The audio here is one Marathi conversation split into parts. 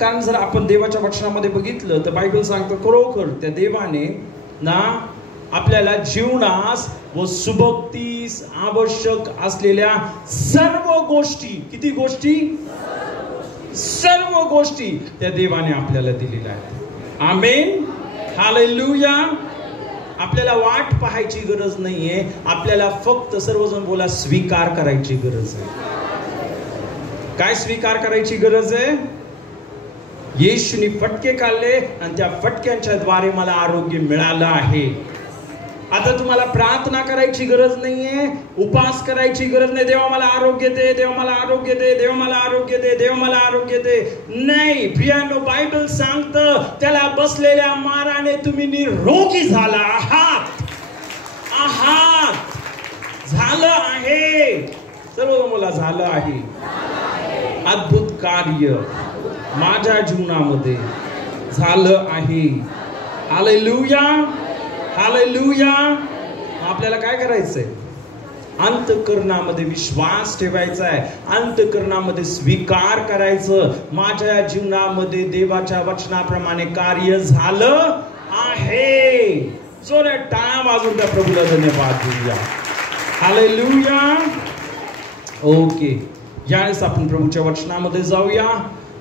कारण जर आपण देवाच्या वचनामध्ये बघितलं तर बायबल सांगतो खरोखर त्या देवाने ना आपल्याला जीवनास व सुभक्तीस आवश्यक असलेल्या सर्व गोष्टी, किती गोष्टी? सर्व गोष्टी त्या देवाने आपल्याला दिलेल्या आहेत. Amen, hallelujah. आपल्याला वाट पाहायची गरज नाहीये, आपल्याला फक्त सर्वजण बोला स्वीकार करायची गरज आहे. काय स्वीकार करायची गरज आहे? येशूने फटके काढले आणि त्या फटक्यांच्या द्वारे मला आरोग्य मिळालं आहे. आता तुम्हाला प्रार्थना करायची गरज नाहीये, उपास करायची गरज नाही, देवा मला आरोग्य दे, देवा मला आरोग्य दे, देवा मला आरोग्य दे, देवा मला आरोग्य दे. नाही, प्रियानो, बायबल सांगतं त्याला बसलेल्या माराने तुम्ही निरोगी झाला आहात. झालं आहे. सर्व मला झालं आहे. अद्भुत कार्य माझ्या जीवनामध्ये झालं आहे. Hallelujah, hallelujah. आपल्याला काय करायचंय? अंतःकरणामध्ये विश्वास ठेवायचा आहे, अंतःकरणामध्ये स्वीकार करायचं. माझ्या जीवनामध्ये देवाच्या वचनाप्रमाणे कार्य झालं आहे. जोरात टाळ्या वाजवून त्या प्रभूला धन्यवाद देऊया. हालेलुया. ओके, यावेळेस आपण प्रभूच्या वचनामध्ये जाऊया.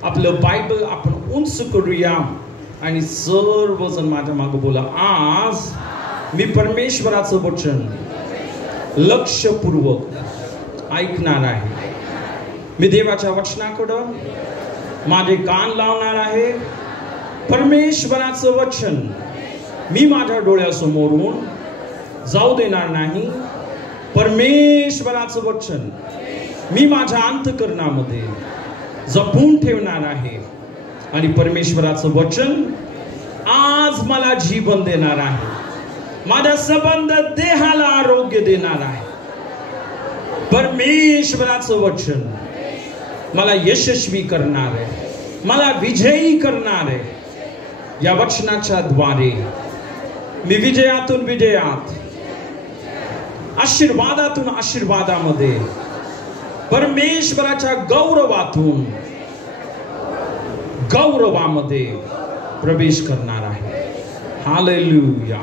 आपलं बायबल आपण उंच करूया आणि सर्वजण माझ्या मागे बोला, आज मी परमेश्वराचं वचन लक्षपूर्वक ऐकणार आहे. मी देवाच्या वचनाकडं माझे कान लावणार आहे. परमेश्वराचं वचन मी माझ्या डोळ्यासमोरून जाऊ देणार नाही. परमेश्वराचं वचन मी माझ्या अंतःकरणामध्ये जपून ठेवणार आहे. आणि परमेश्वराचं वचन आज मला जीवन देणार आहे. माझ्या संबंध देहाला आरोग्य देणार आहे. परमेश्वराचं वचन मला यशस्वी करणार आहे, मला विजयी करणार आहे. या वचनाच्या द्वारे मी विजयातून विजयात, आशीर्वादातून आशीर्वादामध्ये, परमेश्वराच्या गौरवातून गौरवामध्ये प्रवेश करणार आहे. हालेलुया.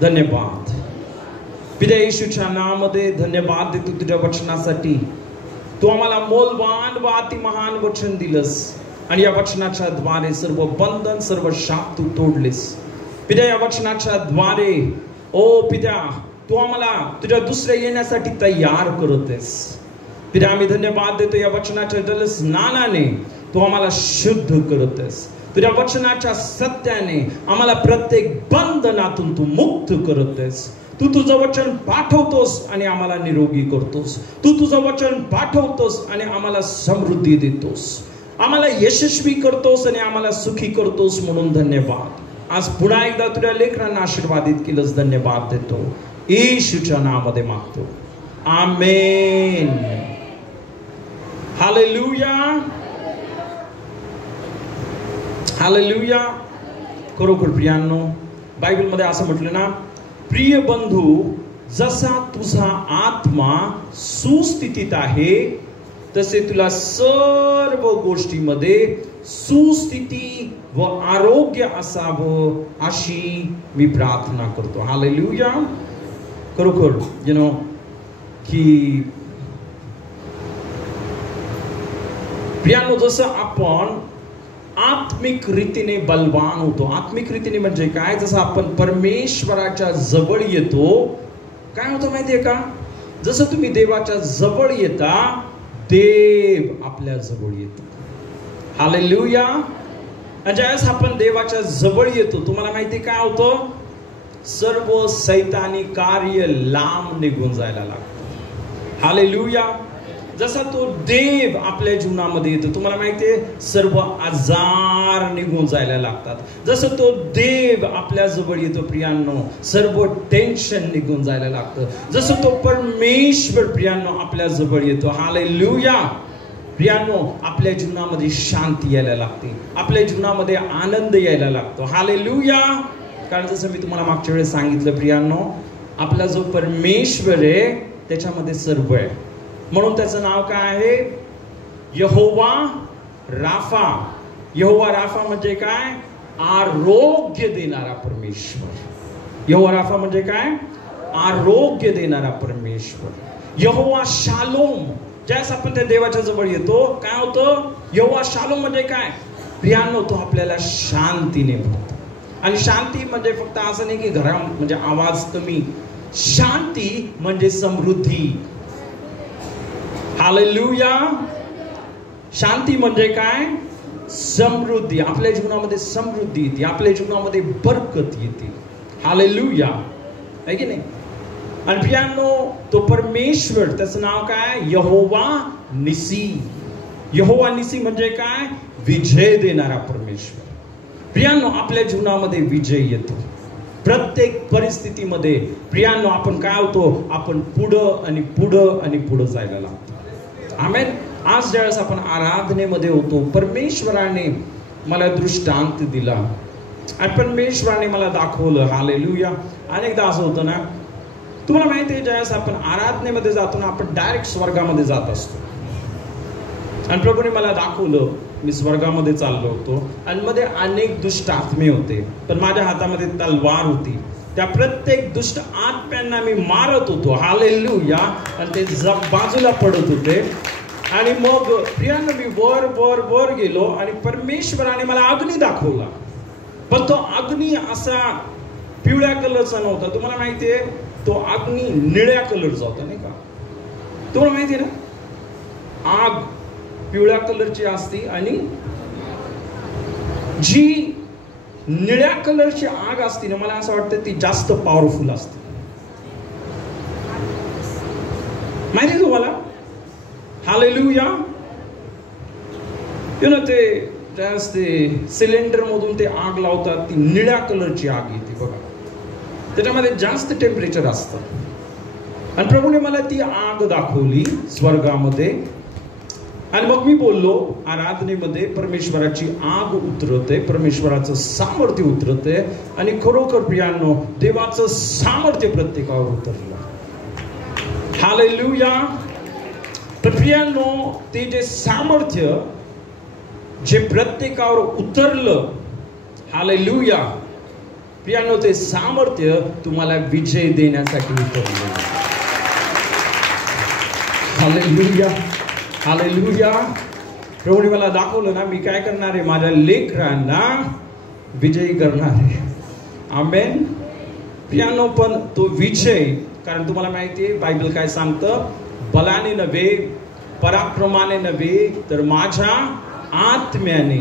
धन्यवाद पिता येशूच्या नामामध्ये धन्यवाद देतो तुझ्या वचनासाठी. तू आम्हाला मौल्यवान व अति महान वचन दिलंस आणि या वचनाच्या द्वारे सर्व बंधन, सर्व शाप तू तोडलेस. पिता या वचनाच्या द्वारे ओ पिता तू आम्हाला तुझ्या दुसऱ्या येण्यासाठी तयार करतेस. पिता आम्ही धन्यवाद देतो या वचनाच्या जल स्नानाने तू आम्हाला शुद्ध करतेस. तुझ्या वचनाच्या सत्याने आम्हाला प्रत्येक बंधनातून तू मुक्त करतेस. तू तुझं वचन पाठवतोस आणि आम्हाला निरोगी करतोस. तू तुझं वचन पाठवतोस आणि आम्हाला समृद्धी देतोस, आम्हाला यशस्वी करतोस आणि आम्हाला सुखी करतोस. म्हणून धन्यवाद. आज पुन्हा एकदा तुझ्या लेकरांना आशीर्वादित केलंस. धन्यवाद देतो. येशूच्या नावामध्ये मागतो. आमेन. Hallelujah, hallelujah. खरोखर प्रियांनो, बायबलमध्ये असं म्हटलं ना, प्रिय बंधू, जसा तुझा आत्मा सुस्थितीत आहे तसे तुला सर्व गोष्टीमध्ये सुस्थिती व आरोग्य असावं अशी मी प्रार्थना करतो. हालेलुया. खरोखर की प्रियांनो, जसं आपण आत्मिक रीतीने बलवान होतो. आत्मिक रीतीने म्हणजे काय? जसं आपण परमेश्वराच्या जवळ येतो, काय होतं माहितीये का? जसं तुम्ही देवाच्या जवळ येता, देव आपल्या जवळ येतो. हालेलुया. ज्यावेळेस आपण देवाच्या जवळ येतो, तुम्हाला माहिती काय होतं? सर्व सैतानी कार्य लांब निघून जायला लागतं. हालेलुया. जसा तो देव आपल्या जीवनामध्ये येतो, तुम्हाला माहितीये सर्व आजार निघून जायला लागतात. जसं तो देव आपल्या जवळ येतो प्रियांनो, सर्व टेन्शन निघून जायला लागतं. जसं तो परमेश्वर प्रियांनो आपल्या जवळ येतो, हालेलुया, प्रियांनो, आपल्या जीवनामध्ये शांती यायला लागते, आपल्या जीवनामध्ये आनंद यायला लागतो. हालेलुया. कारण जसं मी तुम्हाला मागच्या वेळेस सांगितलं प्रियांनो, आपला जो परमेश्वर आहे त्याच्यामध्ये सर्व आहे. म्हणून त्याचं नाव काय आहे? यहोवा राफा. यहोवा राफा म्हणजे काय? आरोग्य देणारा परमेश्वर. यहोवा राफा म्हणजे काय? आरोग्य देणारा परमेश्वर. यहोवा शालोम, ज्यावेळेस आपण त्या देवाच्या जवळ येतो काय होतं? यहोवा शालोम म्हणजे काय? प्रियांनो, तो आपल्याला शांतीने भरतो. आणि शांती म्हणजे फक्त असं नाही की घरा म्हणजे आवाज कमी. शांती म्हणजे समृद्धी. हालेलुया. शांती म्हणजे काय? समृद्धी. आपल्या जीवनामध्ये समृद्धी येते, आपल्या जीवनामध्ये बरकत येते. हालेलुया, आहे की नाही? आणि प्रियांनो, तो परमेश्वर, त्याचं नाव काय? यहोवा निसी. यहोवा निसी म्हणजे काय? विजय देणारा परमेश्वर. प्रियांनो, आपल्या जीवनामध्ये विजय येतो प्रत्येक परिस्थितीमध्ये. प्रियांनो, आपण काय होतो? आपण पुढं आणि पुढं आणि पुढं जायला लागतो. आमेन. आज ज्यावेळेस आपण आराधनेमध्ये होतो, परमेश्वराने मला दृष्टांत दिला आणि परमेश्वराने मला दाखवलं. हालेलुया. अनेकदा असं होतं ना, तुम्हाला माहिती आहे, ज्यावेळेस आपण आराधनेमध्ये जातो ना, आपण डायरेक्ट स्वर्गामध्ये जात असतो. आणि प्रभूने मला दाखवलं, मी स्वर्गामध्ये चाललो होतो आणि मध्ये अनेक दुष्ट आत्मे होते, पण माझ्या हातामध्ये तलवार होती. त्या प्रत्येक दुष्ट आत्म्यांना मी मारत होतो. हालेलुया. आणि ते बाजूला पडत होते. आणि मग प्रियांनो, मी वर वर वर गेलो आणि परमेश्वराने मला अग्नी दाखवला. पण तो अग्नी असा पिवळ्या कलरचा नव्हता. तुम्हाला माहितीये, तो अग्नी निळ्या कलरचा होता, नाही का? तुम्हाला माहिती आहे ना, आग पिवळ्या कलरची असते आणि जी निळ्या कलरची आग असते ना, मला असं वाटतं ती जास्त पॉवरफुल असते. माहिती आहे तुम्हाला? हालेलुया. ते ज्यावेळेस ते सिलेंडर मधून ते आग लावतात, ती निळ्या कलरची आग येते बघा. त्याच्यामध्ये जास्त टेम्परेचर असतं. आणि प्रभूने मला ती आग दाखवली स्वर्गामध्ये. आणि मग मी बोललो, आराधनेमध्ये परमेश्वराची आग उतरते, परमेश्वराचं सामर्थ्य उतरते. आणि खरोखर प्रियांनो, देवाचं सामर्थ्य प्रत्येकावर उतरलं. हालेलुया. तर प्रियांनो, ते जे सामर्थ्य जे प्रत्येकावर उतरलं, हालेलुया, प्रियांनो, ते सामर्थ्य तुम्हाला विजय देण्यासाठी उतरलं. हालेलुया. हालेलुया. प्रभूने मला दाखवलं ना, मी काय करणार आहे? माझ्या लेकरांना विजयी करणार आहे. आमेन. प्रियांनो, पण तो विजय, कारण तुम्हाला माहिती आहे बायबल काय सांगतं? बलाने नव्हे, पराक्रमाने नव्हे, तर माझ्या आत्म्याने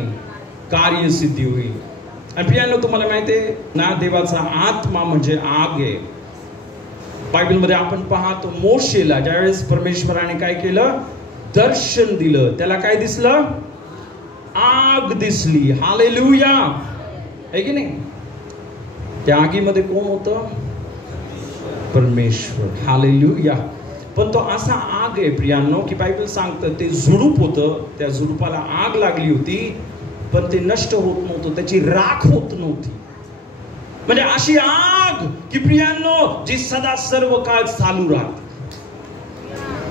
कार्यसिद्धी होईल. आणि प्रियांनो, तुम्हाला माहिती आहे ना, देवाचा आत्मा म्हणजे आग आहे. बायबलमध्ये आपण पाहतो, मोशेला ज्यावेळेस परमेश्वराने काय केलं? दर्शन दिलं. त्याला काय दिसलं? आग दिसली. हालेलुया, आहे की नाही? त्या आगीमध्ये कोण होतं? परमेश्वर. हालेलुया. पण तो असा आग आहे प्रियांनो, की बायबल सांगतं ते झुडूप होतं, त्या झुडूपाला आग लागली होती, पण ते नष्ट होत नव्हतं, त्याची राख होत नव्हती. म्हणजे अशी आग की प्रियांनो, जी सदा सर्व काळ चालू राहते.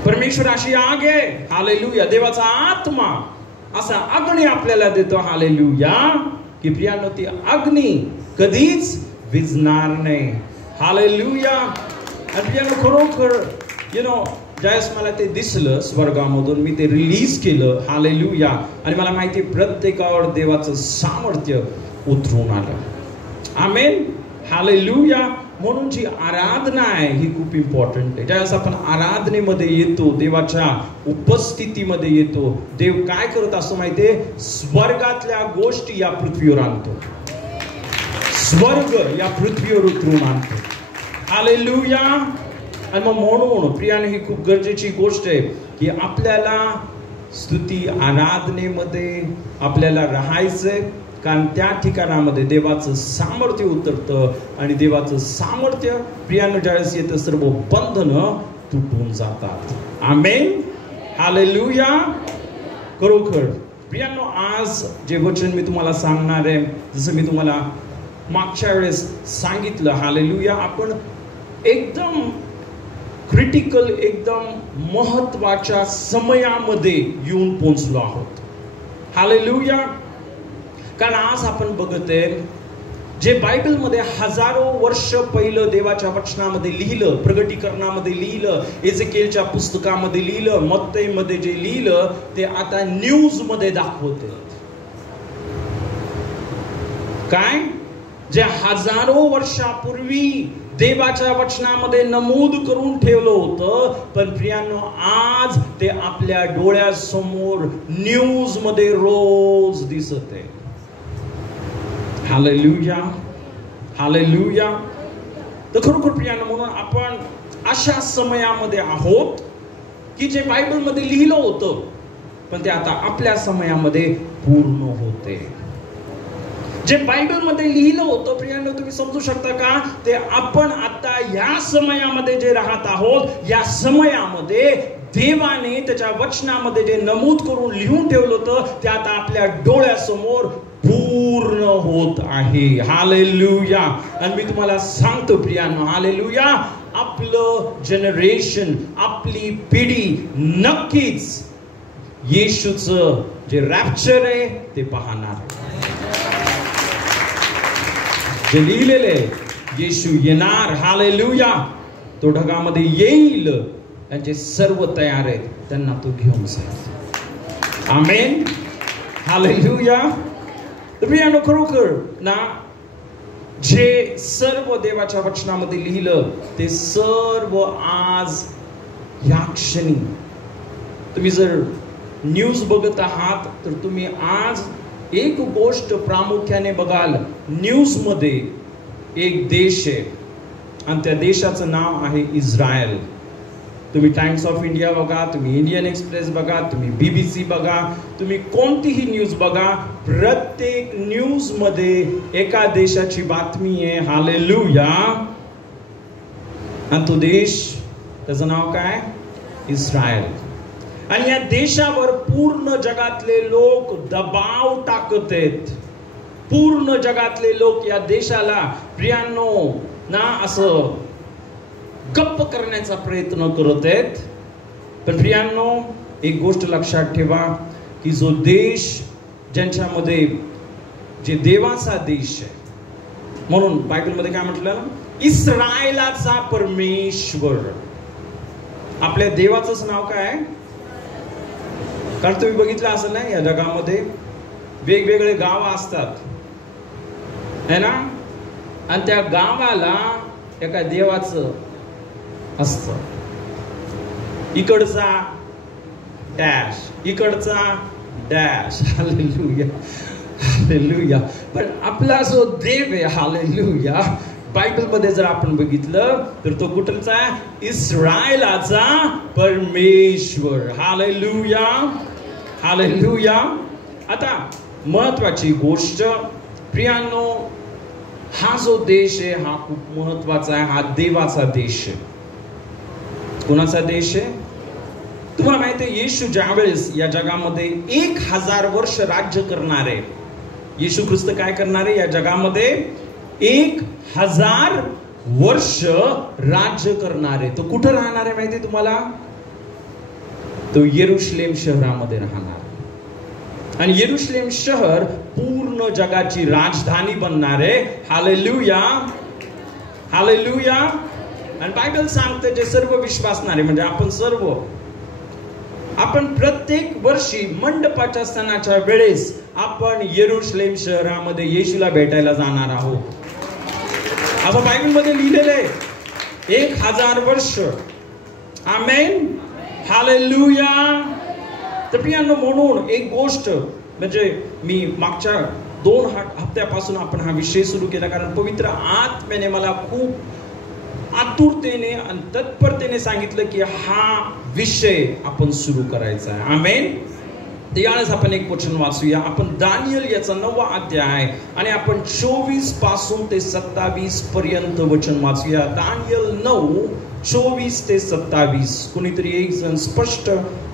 परमेश्वर अशी आग आहे. हालेलुया. देवाचा आत्मा असा अग्नी आपल्याला देतो. हालेलुया. की प्रियांनो, ती अग्नी कधीच विझणार नाही. हालेलुया. आणि प्रियांनो, खरोखर ज्यावेळेस मला ते दिसलं स्वर्गामधून, मी ते रिलीज केलं. हालेलुया. आणि मला माहिती, प्रत्येकावर देवाचं सामर्थ्य उतरून आलं. आमेन. हालेलुया. म्हणून जी आराधना आहे ही खूप इम्पॉर्टंट आहे. ज्यावेळेस आपण आराधनेमध्ये येतो, देवाच्या उपस्थितीमध्ये येतो, देव काय करत असतो माहितीये? स्वर्गातल्या गोष्टी या पृथ्वीवर आणतो. स्वर्ग या पृथ्वीवर उतरून आणतो. हालेलुया. आणि मग म्हणून प्रियाने ही खूप गरजेची गोष्ट आहे की आपल्याला स्तुती आराधनेमध्ये आपल्याला राहायचंय, कारण त्या ठिकाणामध्ये देवाचं सामर्थ्य उतरतं. आणि देवाचं सामर्थ्य प्रियानं ज्यावेळेस येतं, सर्व बंधनं तुटून जातात. आमेन. हालेलुया. खरोखर प्रियांनो, आज जे वचन मी तुम्हाला सांगणार आहे, जसं मी तुम्हाला मागच्या वेळेस सांगितलं, हालेलुया, आपण एकदम क्रिटिकल, एकदम महत्वाच्या समयामध्ये येऊन पोहोचलो आहोत. हालेलुया. कारण आज आपण बघतोय जे बायबलमध्ये हजारो वर्ष पहिलं देवाच्या वचनामध्ये लिहिलं, प्रगटीकरणामध्ये लिहिलं, एजेकियलच्या पुस्तकामध्ये लिहिलं, मत्तईमध्ये जे लिहिलं ते आता न्यूज मध्ये दाखवते. काय जे हजारो वर्षापूर्वी देवाच्या वचनामध्ये नमूद करून ठेवलं होतं, पण प्रियांनो आज ते आपल्या डोळ्यासमोर न्यूज मध्ये रोज दिसत आहे. Hallelujah, hallelujah. तर खरोखर प्रियांनो, म्हणून आपण अशा समयामध्ये आहोत की जे बायबलमध्ये लिहिलं होतं पण ते आता आपल्या समयामध्ये पूर्ण होते. जे बायबलमध्ये लिहिलं होतं प्रियांनो, तुम्ही समजू शकता का, ते आपण आता या समयामध्ये जे राहत आहोत, या समयामध्ये देवाने त्याच्या वचनामध्ये जे नमूद करून लिहून ठेवलं होतं ते आता आपल्या डोळ्यासमोर पूर्ण होत आहे. हालेलुया. आणि मी तुम्हाला सांगतो प्रियांनो, हालेलुया, आपलं जनरेशन, आपली पिढी नक्कीच येशूचं जे रॅप्चर आहे ते पाहणार. जे लिहिलेले येशू येणार, हालेलुया, तो ढगामध्ये येईल, त्यांचे सर्व तयार आहेत, त्यांना तो घेऊन जाईल. आमेन, हालेलुया. प्रियांनो, खरोखर ना जे सर्व देवाच्या वचनामध्ये लिहिलं ते सर्व आज या क्षणी तुम्ही जर न्यूज बघत आहात तर तुम्ही आज एक गोष्ट प्रामुख्याने बघाल. न्यूज मध्ये एक देश आहे आणि त्या देशाचं नाव आहे इस्रायल. तुम्ही टाइम्स ऑफ इंडिया बघा, तुम्ही इंडियन एक्सप्रेस बघा, तुम्ही BBC बघा, तुम्ही कोणतीही न्यूज बघा, प्रत्येक न्यूज मध्ये एका देशाची बातमी आहे. हालेलुया. आणि तो देश, त्याचं नाव काय? इस्रायल. आणि या देशावर पूर्ण जगातले लोक दबाव टाकत आहेत. पूर्ण जगातले लोक या देशाला प्रियांनो ना असं गप्प करण्याचा प्रयत्न करत आहेत. पण प्रियांनो, एक गोष्ट लक्षात ठेवा की जो देश ज्यांच्यामध्ये जे देवाचा देश आहे, म्हणून बायबलमध्ये काय म्हटलं, इस्रायलाचा परमेश्वर. आपल्या देवाचंच नाव काय? कारण तुम्ही बघितलं असं नाही, या जगामध्ये वेगवेगळे गाव असतात है ना, आणि त्या गावाला एका देवाचं असतं. इकडचा डॅश, इकडचा डॅश. Hallelujah, hallelujah. पण आपला जो देव आहे, हालेलुया, बायबलमध्ये जर आपण बघितलं तर तो कुठलचा? इस्रायलाचा परमेश्वर. Hallelujah, hallelujah. आता महत्वाची गोष्ट प्रियांनो, हा जो देश आहे हा खूप महत्वाचा आहे. हा देवाचा देश आहे. कोणाचा देश आहे? तुम्हाला माहिती आहे, येशू ज्यावेळेस या जगामध्ये 1000 वर्ष राज्य करणार आहे, येशू ख्रिस्त काय करणार आहे? या जगामध्ये 1000 वर्ष राज्य करणार आहे. तो कुठं राहणार आहे माहिती तुम्हाला? तो यरूशलेम शहरामध्ये राहणार. आणि यरूशलेम शहर पूर्ण जगाची राजधानी बनणार आहे. Hallelujah, hallelujah. आणि बायबल सांगते जे सर्व विश्वासणारे, म्हणजे आपण सर्व, आपण प्रत्येक वर्षी मंडपाच्या सणाच्या वेळेस आपण यरूशलेम शहरामध्ये येशूला भेटायला जाणार आहोत. असं बायबलमध्ये लिहिलेलं आहे. 1000 वर्ष. आमेन, हालेलुया. तर प्रियांनो, म्हणून एक गोष्ट, म्हणजे मी मागच्या 2 हप्त्यापासून आपण हा विषय सुरू केला, कारण पवित्र आत्म्याने मला खूप आतुरतेने आणि तत्परतेने सांगितलं की हा विषय आपण सुरू करायचा आहे. आमेन. यावेळेस आपण एक वचन वाचूया. आपण दानियल याचा 9वा अध्याय आणि आपण 24 पासून ते 27 पर्यंत वचन वाचूया. दानियल 9, 24 ते 27. कुणीतरी एक जण स्पष्ट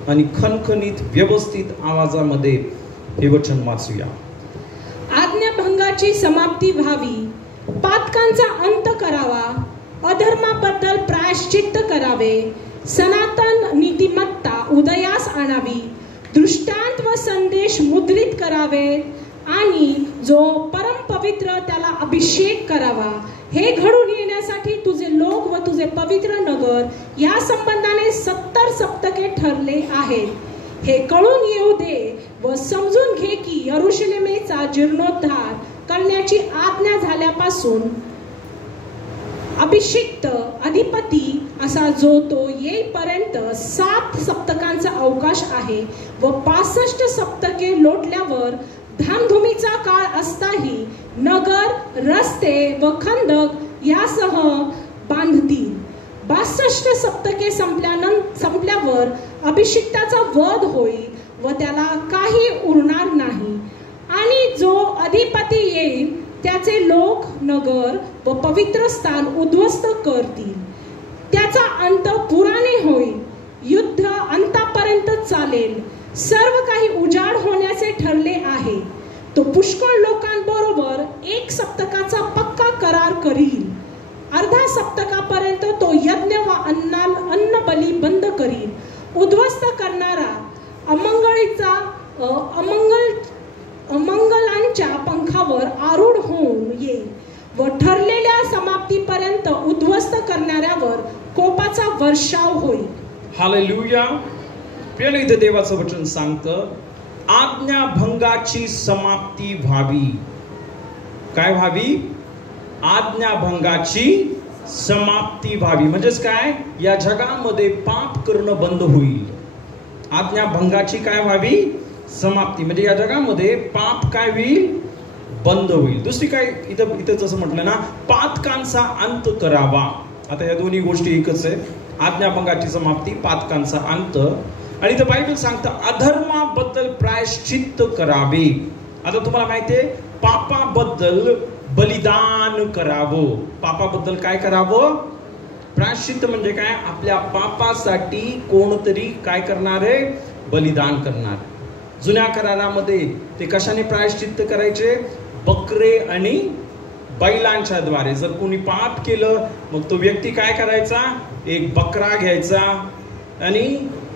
आणि खणखणीत व्यवस्थित आवाजामध्ये हे वचन वाचूया. आज्ञाभंगाची समाप्ती व्हावी, पातकांचा अंत करावा, अधर्माबद्दल प्रायश्चित्त करावे, सनातन नीतिमत्ता उदयास आणावी, दृष्टांत व संदेश मुद्रित करावे आणि जो परम पवित्र त्याला अभिषेक करावा. हे घडून येण्यासाठी तुझे लोक व तुझे पवित्र नगर या संबंधाने 70 सप्तके ठरले आहेत. हे कळून येऊ दे व समजून घे की यरुशलेमेचा जीर्णोद्धार करण्याची आज्ञा झाल्यापासून अभिषिक्त अधिपती असा जो तो येईपर्यंत 7 सप्तकांचा अवकाश आहे व 65 सप्तके लोटल्यावर धामधुमीचा काळ असताही नगर, रस्ते व खंदक यासह बांधतील. 62 सप्तके संपल्यावर अभिषिक्ताचा वध होईल व त्याला काही उरणार नाही. आणि जो अधिपती येईल त्याचे लोक नगर व पवित्र स्थान उद्ध्वस्त करतील. त्याचा अंत पुराणे होईल. युद्ध अंतापर्यंत चालेल. सर्व काही उजाड होण्याचे ठरले आहे. तो पुष्कळ लोकांबरोबर 1 सप्तकाचा पक्का करार करील. अर्धा सप्तकापर्यंत तो यज्ञ व अन्न बली बंद करील. उद्ध्वस्त करणारा अमंगलांच्या पंखावर आरूढ होऊन येईल व ठरलेल्या समाप्तीपर्यंत उद्ध्वस्त करणाऱ्यावर कोपाचा वर्षाव होईल. हालेलुया. प्रिय, इथे देवाचं वचन सांगतं, आज्ञाभंगाची समाप्ती व्हावी. काय व्हावी? आज्ञाभंगाची समाप्ती व्हावी. म्हणजेच काय? या जगामध्ये पाप करणं बंद होईल. आज्ञाभंगाची काय व्हावी? समाप्ती. म्हणजे या जगामध्ये पाप काय होईल? बंद होईल. दुसरी काय इथं जसं म्हटलं ना, पातकांचा अंत करावा. आता या दोन्ही गोष्टी एकच आहे. आज्ञाभंगाची समाप्ती, पातकांचा अंत. आणि इथं बायबल सांगतं अधर्माबद्दल प्रायश्चित्त करावे. आता तुम्हाला माहिती आहे, पापाबद्दल बलिदान करावं. पापाबद्दल काय करावं? प्रायश्चित्त म्हणजे काय? आपल्या पापासाठी कोणतरी काय करणार आहे? बलिदान करणार. जुन्या करारामध्ये ते कशाने प्रायश्चित्त करायचे? बकरे आणि बैलांच्या द्वारे. जर कोणी पाप केलं मग तो व्यक्ती काय करायचा? एक बकरा घ्यायचा आणि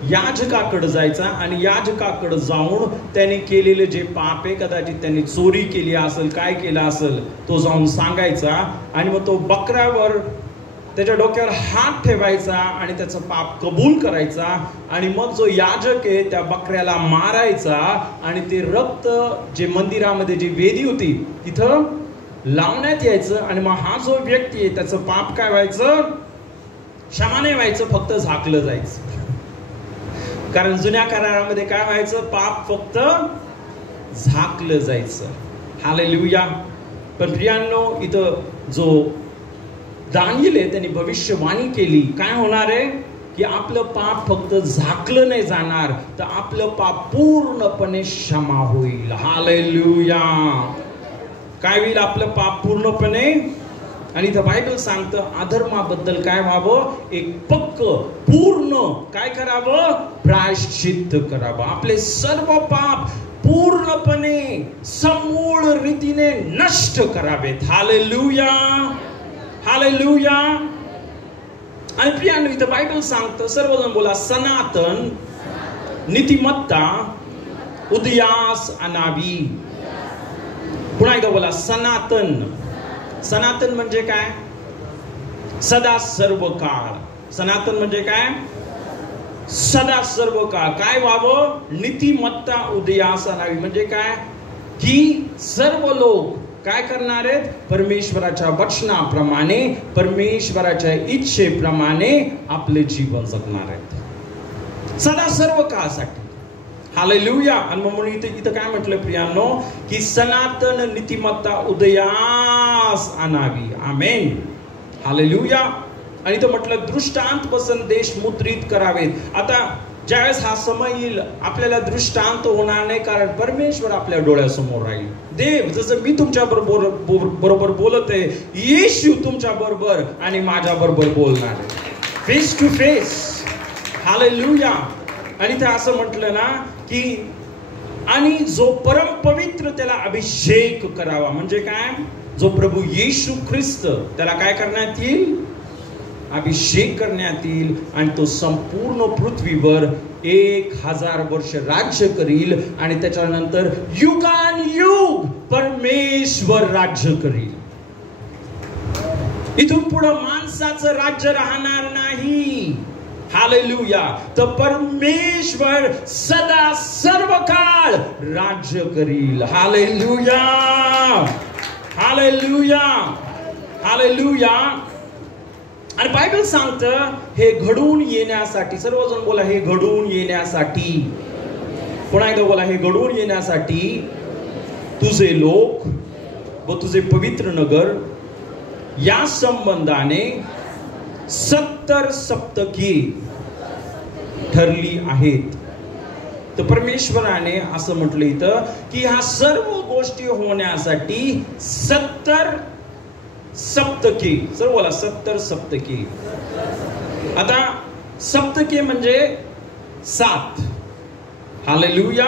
याजकाकडे जायचा आणि याजकाकडे जाऊन त्याने केलेले जे पाप आहे, कदाचित त्यांनी चोरी केली असेल, काय केलं असेल, तो जाऊन सांगायचा आणि मग तो बकऱ्यावर त्याच्या डोक्यावर हात ठेवायचा आणि त्याचं पाप कबूल करायचा. आणि मग जो याजक आहे त्या बकऱ्याला मारायचा आणि ते रक्त जे मंदिरामध्ये जी वेदी होती तिथं लावण्यात यायचं. आणि मग हा जो व्यक्ती आहे त्याचं पाप काय व्हायचं? क्षमा नाही व्हायचं, फक्त झाकलं जायचं. कारण जुन्या करारामध्ये काय व्हायचं? पाप फक्त झाकलं जायचं. हालेलुया. पण प्रियांनो, इथं जो दानिएल आहे त्यांनी भविष्यवाणी केली. काय होणार आहे? की आपलं पाप फक्त झाकलं नाही जाणार, तर आपलं पाप पूर्णपणे क्षमा होईल. हालेलुया. काय होईल? आपलं पाप पूर्णपणे. आणि इथं बायबल सांगतं अधर्माबद्दल काय व्हावं? एक पक्क पूर्ण काय करावं? प्रायश्चित्त करावं. आपले सर्व पाप पूर्णपणे समूळ रीतीने नष्ट करावेत. हालेलुया. हालेलुया. आणि प्रियांनो, इथं बायबल सांगतं, सर्वजण बोला, सनातन नीतिमत्ता उदयास आणावी. पुन्हा एकदा बोला, सनातन. सनातन म्हणजे काय? सदा सर्व काळ. सनातन म्हणजे काय? सदा सर्व काळ. काय व्हावं? नीतिमत्ता उदयास आणावी. म्हणजे काय? की सर्व लोक काय करणार आहेत? परमेश्वराच्या वचनाप्रमाणे, परमेश्वराच्या इच्छेप्रमाणे आपले जीवन जगणार आहेत सदा सर्व काळासाठी. हालेलुया. आणि म्हणून इथं काय म्हटलं प्रियांनो? की सनातन नीतिमत्ता उदयास आणावी. आमेन. हालेलुया. आणि इथं म्हटलं दृष्टांत व संदेश मुद्रित करावेत. आता ज्यावेळेस हा समय येईल आपल्याला दृष्टांत होणार नाही, कारण परमेश्वर आपल्या डोळ्यासमोर राहील. देव जसं मी तुमच्या बरोबर बोलत आहे, येशू तुमच्या बरोबर आणि माझ्या बरोबर बोलणार आहे, फेस टू फेस. हालेलुया. आणि ते असं म्हटलं ना की आणि जो परम पवित्र त्याला अभिषेक करावा. म्हणजे काय? जो प्रभू येशू ख्रिस्त त्याला काय करण्यात येईल? अभिषेक करण्यात येईल आणि तो संपूर्ण पृथ्वीवर 1000 वर्ष राज्य करील आणि त्याच्यानंतर युगानुयुग परमेश्वर राज्य करील. इथून पुढे माणसाचं राज्य राहणार नाही. हालेलुया. तर परमेश्वर सदा सर्व काळ राज्य करील. Hallelujah, hallelujah, hallelujah. आणि बायबल सांगतं हे घडून येण्यासाठी, सर्वजण बोला हे घडून येण्यासाठी. पुन्हा एकदा बोला हे घडून येण्यासाठी तुझे लोक व तुझे पवित्र नगर या संबंधाने 70 सप्तकी ठरली आहेत. तर परमेश्वराने असं म्हटलं इथं की ह्या सर्व गोष्टी होण्यासाठी 70 सप्तकी. सर्व बोला 70 सप्तकी. आता सप्तकी म्हणजे 7. हालेलुया.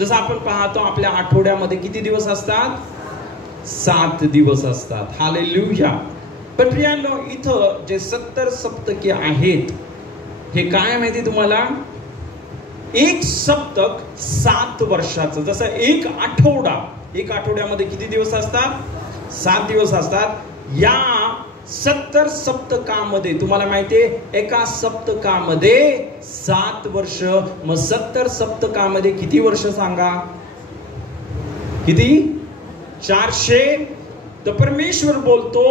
जसं आपण पाहतो आपल्या आठवड्यामध्ये किती दिवस असतात? 7 दिवस असतात. हालेलुया. पण प्रियांनो इथं जे 70 सप्तकी आहेत हे काय माहिती तुम्हाला? एक सप्तक 7 वर्षाचं. जसं एक आठवड्यामध्ये किती दिवस असतात? 7 दिवस असतात. या 70 सप्तकामध्ये तुम्हाला माहितीये एका सप्तकामध्ये 7 वर्ष. मग 70 सप्तकामध्ये किती वर्ष सांगा? किती? 400. तर परमेश्वर बोलतो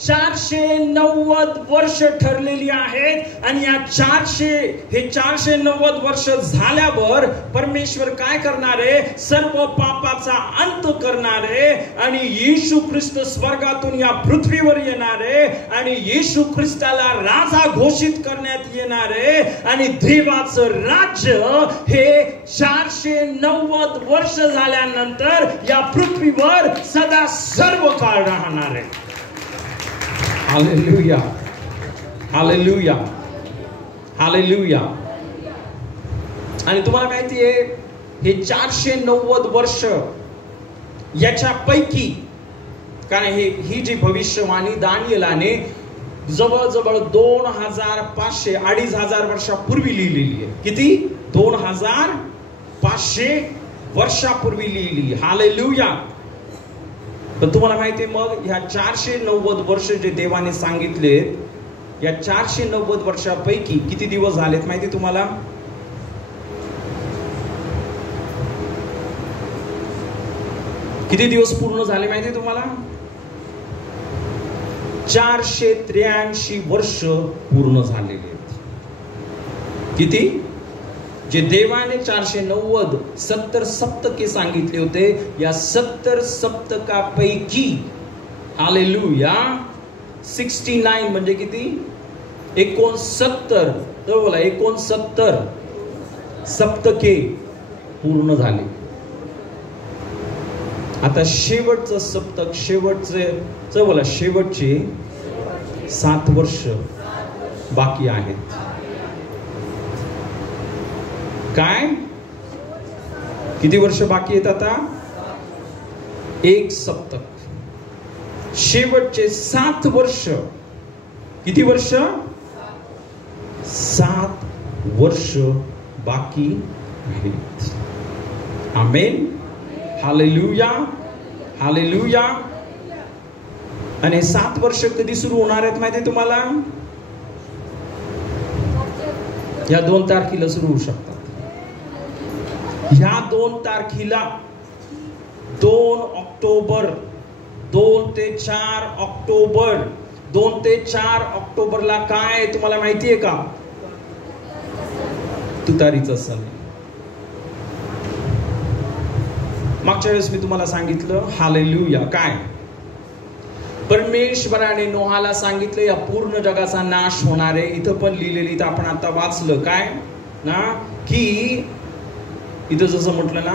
490 वर्ष ठरलेली आहेत आणि या 490 वर्ष झाल्यावर परमेश्वर काय करणार आहे? सर्व पापाचा अंत करणार आहे आणि येशू ख्रिस्त स्वर्गातून या पृथ्वीवर येणार आहे आणि येशू ख्रिस्ताला राजा घोषित करण्यात येणार आहे आणि देवाचं राज्य हे 490 वर्ष झाल्यानंतर या पृथ्वीवर सदा सर्व काळ राहणार आहे. Hallelujah, hallelujah, hallelujah. आणि तुम्हाला माहिती आहे हे 490 वर्ष याच्यापैकी, कारण ही जी भविष्यवाणी दानिएलाने जवळजवळ 2500 2500 वर्षापूर्वी लिहिलेली आहे. किती? 2500 वर्षापूर्वी लिहिली. हालेलुया. पण तुम्हाला माहिती आहे मग ह्या 490 वर्ष जे देवाने सांगितले या 490 वर्षापैकी किती दिवस झालेत माहिती तुम्हाला? किती दिवस पूर्ण झाले माहिती तुम्हाला? 483 वर्ष पूर्ण झालेले आहेत. किती? जे देवाने 490 70 सप्तके सांगितले होते या 70 सप्तकापैकी हालेलुया 69 म्हणजे किती? 69. तर बोला 69 सप्तके पूर्ण झाले. आता शेवटचं सप्तक, शेवटचे बोला शेवटचे 7 वर्ष बाकी आहेत. काय? किती वर्ष बाकी आहेत आता? एक सप्तक. शेवटचे 7 वर्ष. किती वर्ष? 7 वर्ष बाकी आहेत. आमेन. Hallelujah, hallelujah. आणि 7 वर्ष कधी सुरू होणार आहेत माहिती तुम्हाला? या 2 तारखेला सुरू होऊ शकतात. ह्या 2 तारखेला 2 ऑक्टोबर 2 ते 4 ऑक्टोबर 2 ते 4 ऑक्टोबरला काय तुम्हाला माहिती आहे का? तुतारीचा सण. मागच्या वेळेस मी तुम्हाला सांगितलं हालेलुया काय? परमेश्वराने नोहाला सांगितलं या पूर्ण जगाचा नाश होणार आहे. इथं पण लिहिलेली तर आपण आता वाचलं काय ना की इथं जसं म्हटलं ना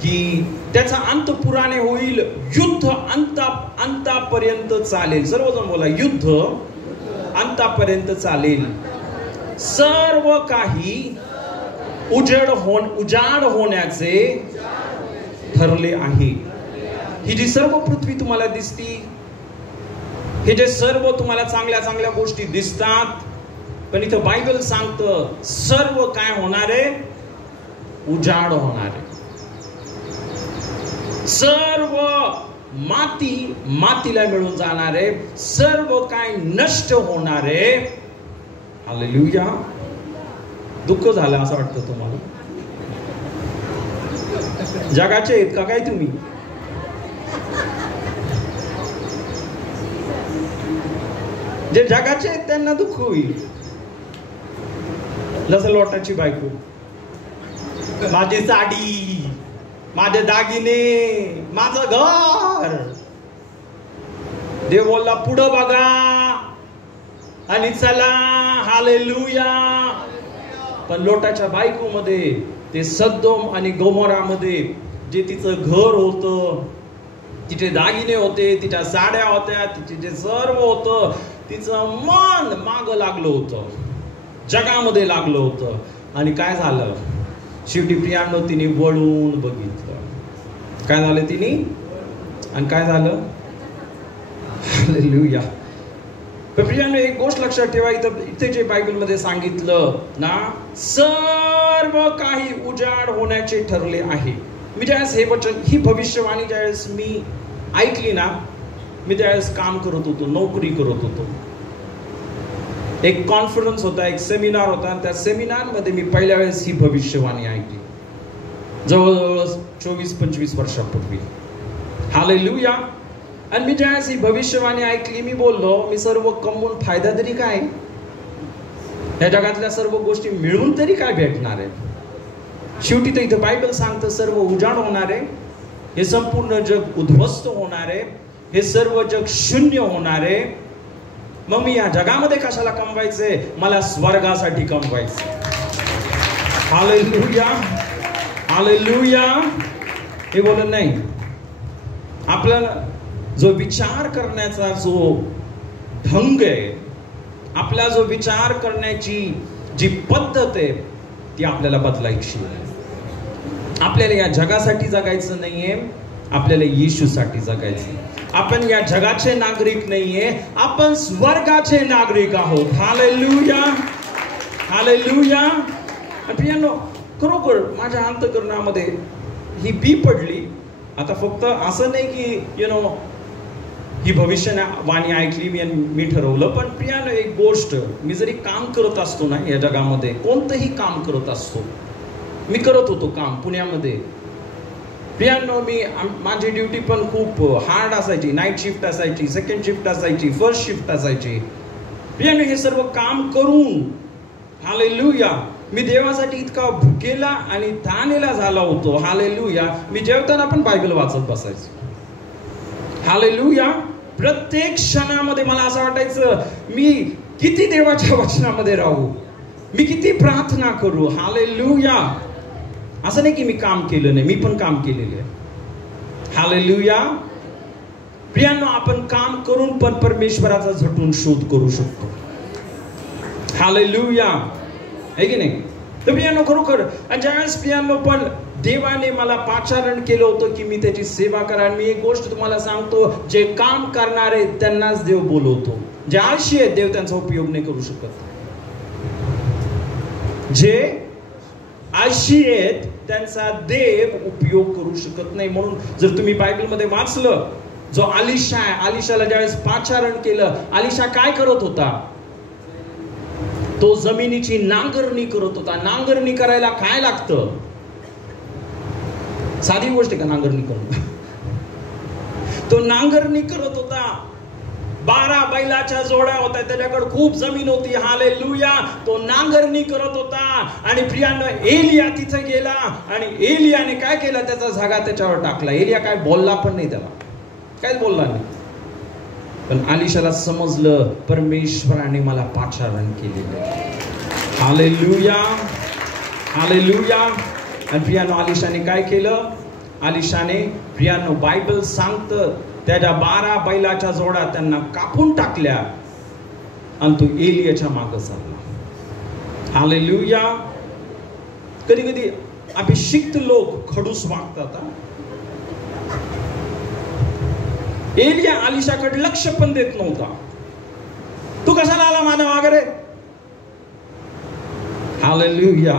की त्याचा अंत पुराणे होईल. युद्ध अंतापर्यंत चालेल. सर्वजण बोला युद्ध अंतापर्यंत चालेल. सर्व काही उजाड होण्याचे ठरले आहे. ही जी सर्व पृथ्वी तुम्हाला दिसती हे जे सर्व तुम्हाला चांगल्या चांगल्या गोष्टी दिसतात, पण इथं बायबल सांगतं सर्व काय होणार आहे? उजाड होणार आहे. सर्व मातीला मिळून जाणार आहे. सर्व काय नष्ट होणार आहे. हालेलुया. दुःख झालं असं वाटतं तुम्हाला? जगाचे आहेत का काय तुम्ही? जे जगाचे आहेत त्यांना दुःख होईल. जसं लोटाची बायको, माझी साडी, माझे दागिने, माझं घर. देव बोलला पुढं बघा आणि चला. हालेलुया. पण लोटाच्या बायकोमध्ये, ते सदोम आणि गोमोरामध्ये जे तिचं घर होतं, तिचे दागिने होते, तिच्या साड्या होत्या, तिचे जे सर्व होतं, तिचं मन माग लागलं होतं, जगामध्ये लागलं होतं. आणि काय झालं? शेवटी प्रियांनो तिने वळून बघितलं. काय झालं तिने? आणि काय झालं? हालेलुया. पण प्रियांनो एक गोष्ट लक्षात ठेवा, इथे जे बायबलमध्ये सांगितलं ना, सर्व काही उजाड होण्याचे ठरले आहे. मी ज्यावेळेस हे वचन, ही भविष्यवाणी ज्यावेळेस मी ऐकली ना, मी त्यावेळेस काम करत होतो, नोकरी करत होतो. एक कॉन्फरन्स होता, एक सेमिनार होता. त्या सेमिनारमध्ये मी पहिल्या वेळेस ही भविष्यवाणी ऐकली, जवळजवळ 24-25 वर्षापूर्वी. हालेलुया. आणि मी ज्यावेळेस ही भविष्यवाणी ऐकली, मी बोललो, मी सर्व कमवून फायदा तरी काय? या जगातल्या सर्व गोष्टी मिळून तरी काय भेटणार आहे? शेवटी तर इथं बायबल सांगतं सर्व उजाड होणार आहे. हे संपूर्ण जग उद्ध्वस्त होणार आहे. हे सर्व जग शून्य होणार आहे. मग मी या जगामध्ये कशाला कमवायचंय? मला स्वर्गासाठी कमवायचंय. हालेलुया. हालेलुया. हे बोलत नाही. आपल्याला जो विचार करण्याचा जो ढंग आहे, आपला जो विचार करण्याची जी पद्धत आहे, ती आपल्याला बदलायची आहे. आपल्याला या जगासाठी जगायचं नाहीये, आपल्याला येशूसाठी जगायचं. आपण या जगाचे नागरिक नाहीये, आपण स्वर्गाचे नागरिक आहोत. हालेलुया. हालेलुया. प्रियांनो, खरोखर माझ्या अंतःकरणामध्ये ही बी पडली. आता फक्त असं नाही की ही भविष्यवाणी ऐकली मी ठरवलं. पण प्रियांनो, एक गोष्ट, मी जरी काम करत असतो ना या जगामध्ये, कोणतंही काम करत असतो, मी करत होतो काम पुण्यामध्ये. प्रियांनो, माझी ड्युटी पण खूप हार्ड असायची. नाईट शिफ्ट असायची, सेकंड शिफ्ट असायची, फर्स्ट शिफ्ट असायची. प्रियांनो, हे सर्व काम करून, हालेलुया, मी देवासाठी इतका भुकेला आणि ताणेला झाला होतो. हालेलुया. मी जेवताना पण बायबल वाचत बसायचो. हालेलुया. प्रत्येक क्षणामध्ये मला असं वाटायचं, मी किती देवाच्या वचनामध्ये राहू, मी किती प्रार्थना करू. हालेलुया. असं नाही की मी काम केलं नाही, मी पण काम केलेलं आहे. हालेलुया. प्रियांनो, आपण काम करून पण परमेश्वराचा झटून शोध करू शकतो. हालेलुया. आहे की नाही? तर प्रियांनो, खरोखर ज्यावेळेस प्रियांनो पण देवाने मला पाचारण केलं होतं की मी त्याची सेवा करा. मी एक गोष्ट तुम्हाला सांगतो, जे काम करणारे त्यांनाच देव बोलवतो. जे आळशी आहेत, देव त्यांचा उपयोग नाही करू शकत. जे आळशी आहेत त्यांचा देव उपयोग करू शकत नाही. म्हणून जर तुम्ही बायबलमध्ये वाचलं, जो अलिशा आहे, अलिशाला ज्यावेळेस पाचारण केलं, अलिशा काय करत होता? तो जमिनीची नांगरणी करत होता. नांगरणी करायला काय लागतं? साधी गोष्ट का नांगरणी करणं? तो नांगरणी करत होता. 12 बैलाच्या जोड्या होत्या, त्याच्याकडे खूप जमीन होती. हालेलुया. तो नांगरणी करत होता. आणि प्रियांनो, एलिया तिथे गेला आणि एलियाने काय केलं? त्याचा झागा त्याच्यावर टाकला. एलिया काय बोलला पण नाही, त्याला काय बोलला नाही. पण अलिशाला समजलं, परमेश्वराने मला पाचारण केलेलं. हालेलुया. हालेलुया. आणि प्रियांनो, अलिशाने काय केलं? अलिशाने, प्रियांनो, बायबल सांगतं, त्याच्या 12 बैलाच्या जोड्या त्यांना कापून टाकल्या आणि तो एलियाच्या मागे चालला. हालेलुया. कधी कधी अभिषिक्त लोक खडूस वागतात. एलिया अलिशाकडे लक्ष पण देत नव्हता. तू कशाला आला माझ्या मागे रे? हालेलुया.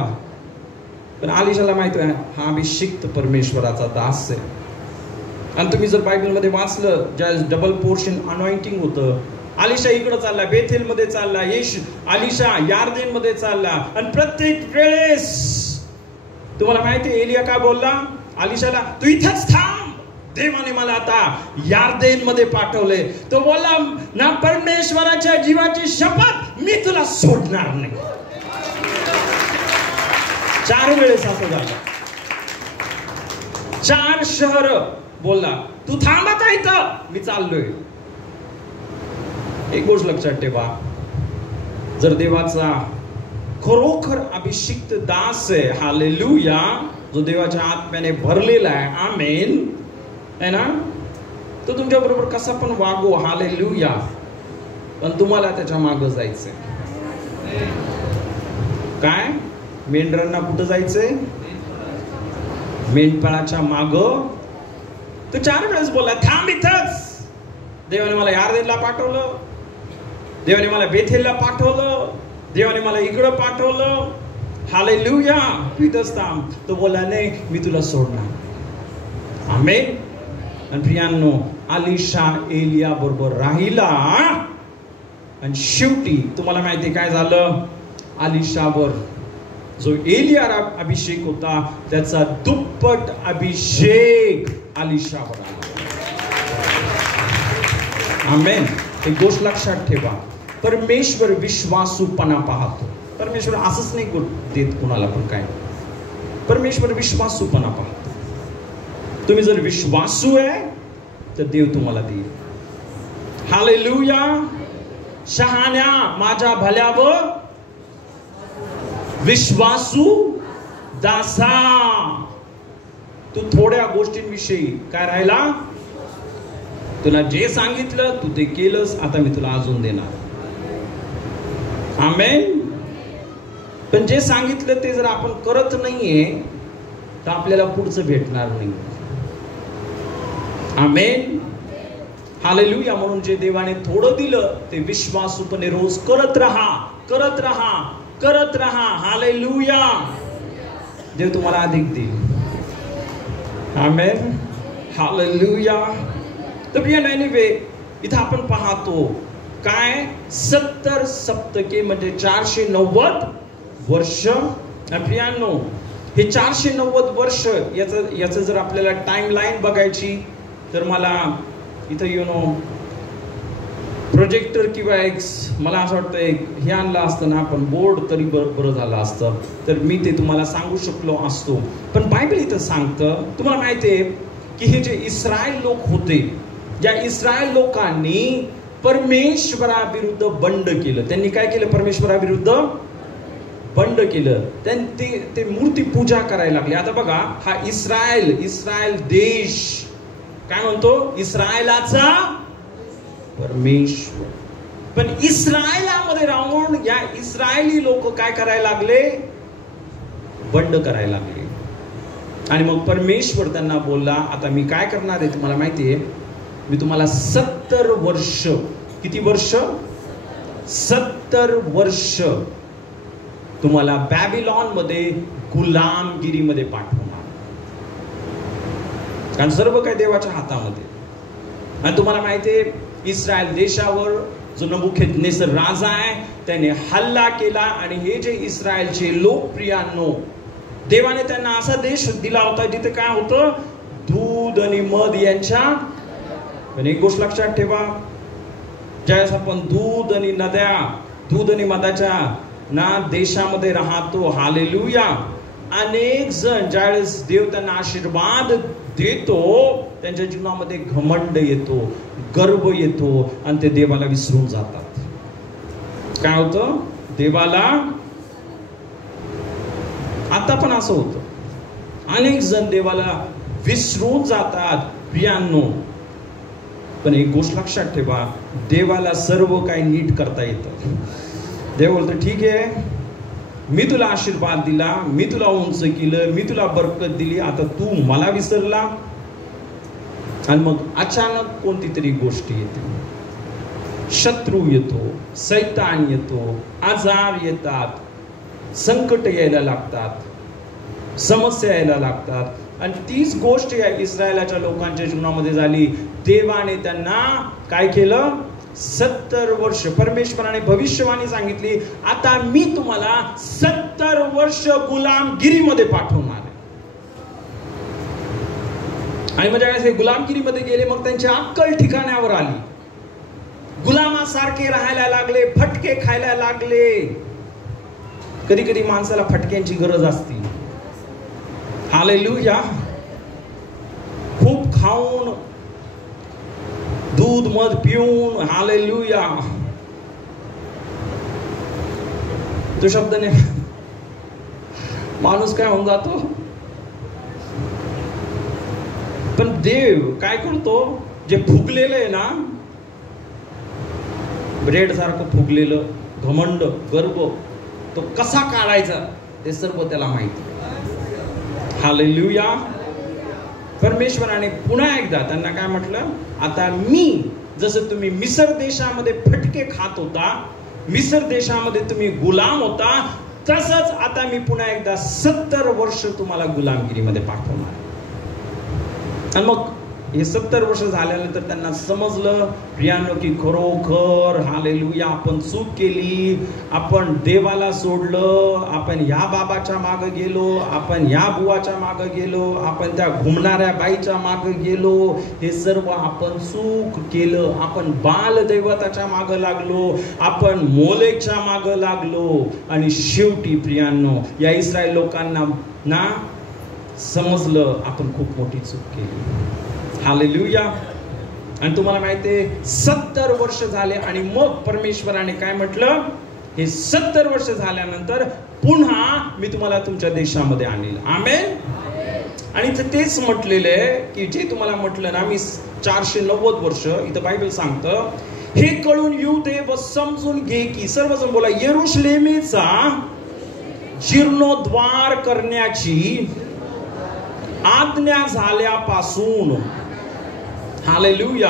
पण अलिशाला माहिती आहे हा अभिषिक्त परमेश्वराचा दास आहे. आणि तुम्ही जर बायबल मध्ये वाचलं, ज्या डबल पोर्शन अनॉइंटिंग होतं, अलिशा इकडे चालला, बेथेल मध्ये चालला, अलिशा यार्देन मध्ये चालला. आणि प्रत्येक वेळेस तुम्हाला माहिती एलिया काय बोलला अलिशाला? तू इथंच थांब, देवाने मला आता यार्देन मध्ये पाठवले. तो बोलला ना, परमेश्वराच्या जीवाची शपथ, मी तुला सोडणार नाही. 4 वेळेस असं झालं. 4 शहर बोलला तू थांबत आहे इथं, मी चाललोय. एक गोष्ट लक्षात ठेवा, जर देवाचा खरोखर अभिषिक्त दास आहे, हालेलुया, जो देवाच्या आत्म्याने भरलेला आहे, आमेन, है ना, तो तुमच्या बरोबर कसा पण वागो, हालेलुया, पण तुम्हाला त्याच्या मागे जायचंय. काय? मेंढरांना कुठं जायचंय? मेंढपाळाच्या माग. तो 4 वेळेस बोलला थांब इथंच. देवाने मला यार्देनला पाठवलं, देवाने मला बेथेलला पाठवलं, देवाने मला इकडं पाठवलं, हालेलुया, तू इथंच थांब. तो बोलला नाही, मी तुला सोडणार. आमेन. आणि प्रियांनो, अलिशा एलिया बरोबर राहिला. आणि शेवटी तुम्हाला माहिती काय झालं? अलिशावर जो एलियाला अभिषेक होता त्याचा दुप्पट अभिषेक अलिशावर आला. आमेन. एक गोष्ट लक्षात ठेवा, परमेश्वर विश्वासूपणा पाहतो. परमेश्वर असंच नाही देत कुणाला पण काय. परमेश्वर विश्वासूपणा पाहतो. तुम्ही जर विश्वासू आहे तर देव तुम्हाला देईल. हालेलुया. शहाण्या माझ्या भल्यावर विश्वासू दासा. तू थोड्या गोष्टींविषयी काय राहिला? तुला जे सांगितलं तू ते केलंस, आता मी तुला अजून देणार. आमेन. पण जे सांगितलं ते जर आपण करत नाहीये तर आपल्याला पुढचं भेटणार नाही. आमेन. हालेलुया. म्हणून जे देवाने थोडं दिलं ते विश्वासूपणे रोज करत राहा, करत राहा, करत राहा. हालेलुया. देव तुम्हाला अधिक देईल. आमेन. हालेलुया. तर एनिवे, इथं आपण पाहतो काय 70 सप्तके म्हणजे 490 वर्ष. प्रियांनो, हे 490 वर्ष याचं जर आपल्याला टाइम लाईन बघायची तर मला इथं प्रोजेक्टर किंवा मला असं वाटतं हे आणलं असतं ना आपण बोर्ड तरी बरं झालं असतं, तर मी ते तुम्हाला सांगू शकलो असतो. पण बायबल इथं सांगतं, तुम्हाला माहिती आहे की हे जे इस्रायल लोक होते, या इस्रायल लोकांनी परमेश्वराविरुद्ध बंड केलं. त्यांनी काय केलं? परमेश्वराविरुद्ध बंड केलं. ते मूर्ती पूजा करायला लागले. आता बघा, हा इस्रायल देश काय म्हणतो? इस्रायलाचा परमेश्वर. पण इस्रायलामध्ये राहून या इस्रायली लोक काय करायला लागले? बंड करायला लागले. आणि मग परमेश्वर त्यांना बोलला, आता मी काय करणार आहे तुम्हाला माहितीये? मी तुम्हाला 70 वर्ष, किती वर्ष? 70 वर्ष तुम्हाला बॅबिलॉन मध्ये गुलामगिरीमध्ये पाठवणार. कारण सर्व काही देवाच्या हातामध्ये. आणि तुम्हाला माहितीये इस्रायल देशावर जो नबुकदनेस्सर राजा आहे त्याने हल्ला केला. आणि हे जे इस्रायलचे लोकप्रियांनो, देवाने त्यांना असा देश दिला होता जिथे काय होतं? दूध आणि मध यांच्या. पण एक गोष्ट लक्षात ठेवा, ज्यावेळेस आपण दूध आणि नद्या, दूध आणि मधाच्या ना देशामध्ये राहतो, हालेलुया, अनेक जण ज्यावेळेस देव त्यांना आशीर्वाद देतो त्यांच्या जीवनामध्ये घमंड येतो, गर्व येतो आणि ते देवाला विसरून जातात. काय होतं? देवाला. आता पण असं होतं, अनेक जण देवाला विसरून जातात. प्रियांनो, पण एक गोष्ट लक्षात ठेवा, देवाला सर्व काही नीट करता येतं. देव बोलतो ठीक आहे, मी तुला आशीर्वाद दिला, मी तुला उंच केलं, मी तुला बरकत दिली, आता तू मला विसरला. आणि मग अचानक कोणती तरी गोष्ट येते, शत्रू येतो, सैतान येतो, आजार येतात, संकट यायला लागतात, समस्या यायला लागतात. आणि तीच गोष्ट या इस्रायलाच्या लोकांच्या जीवनामध्ये झाली. देवाने त्यांना काय केलं? 70 वर्ष परमेश्वराने भविष्यवाणी सांगितली, आता मी तुम्हाला 70 वर्ष गुलामगिरीमध्ये पाठवणार आहे. आणि म्हणजे गुलामगिरीमध्ये गेले, मग त्यांची अक्कल ठिकाण्यावर आली, गुलामासारखे राहायला लागले, फटके खायला लागले. कधी कधी माणसाला फटक्यांची गरज असते. हालेलुया. खूप खाऊन, दूध मध पिऊन, हालेलुया, तो शब्द नाही, माणूस काय होऊन जातो. पण देव काय करतो? जे फुगलेलं आहे ना, ब्रेड सारखं फुगलेलं घमंड, गर्व, तो कसा काढायचा ते सर्व त्याला माहिती. हालेलुया. परमेश्वराने पुन्हा एकदा त्यांना काय म्हटलं? आता मी, जसं तुम्ही मिस्र देशामध्ये फटके खात होता, मिस्र देशामध्ये तुम्ही गुलाम होता, तसंच आता मी पुन्हा एकदा 70 वर्ष तुम्हाला गुलामगिरीमध्ये पाठवणार. आणि मग हे 70 वर्ष झाल्यानंतर त्यांना समजलं, प्रियानो, की खरोखर हालेलुया आपण चूक केली, आपण देवाला सोडलं, आपण ह्या बाबाच्या मागे गेलो, आपण ह्या बुवाच्या मागे गेलो, आपण त्या घुमणाऱ्या बाईच्या मागे गेलो, हे सर्व आपण चूक केलं. आपण बाल दैवताच्या मागे लागलो, आपण मोलेकच्या मागे लागलो. आणि शेवटी प्रियानो, या इस्रायल लोकांना ना समजलं, आपण खूप मोठी चूक केली. हालेलुया. आणि तुम्हाला माहिती आहे 70 वर्ष झाले. आणि मग परमेश्वराने काय म्हटलं? हे 70 वर्ष झाल्यानंतर पुन्हा मी तुम्हाला तुमच्या देशामध्ये आणेल. आमेन. आणि तेच म्हटलेलं आहे की जे तुम्हाला म्हटलं ना, मी 490 वर्ष, इथं बायबल सांगतं, हे कळून येऊ दे व समजून घे की, सर्वजण बोला, यरुशलेमेचा जीर्णोद्धार करण्याची आज्ञा झाल्यापासून, हालेलुया,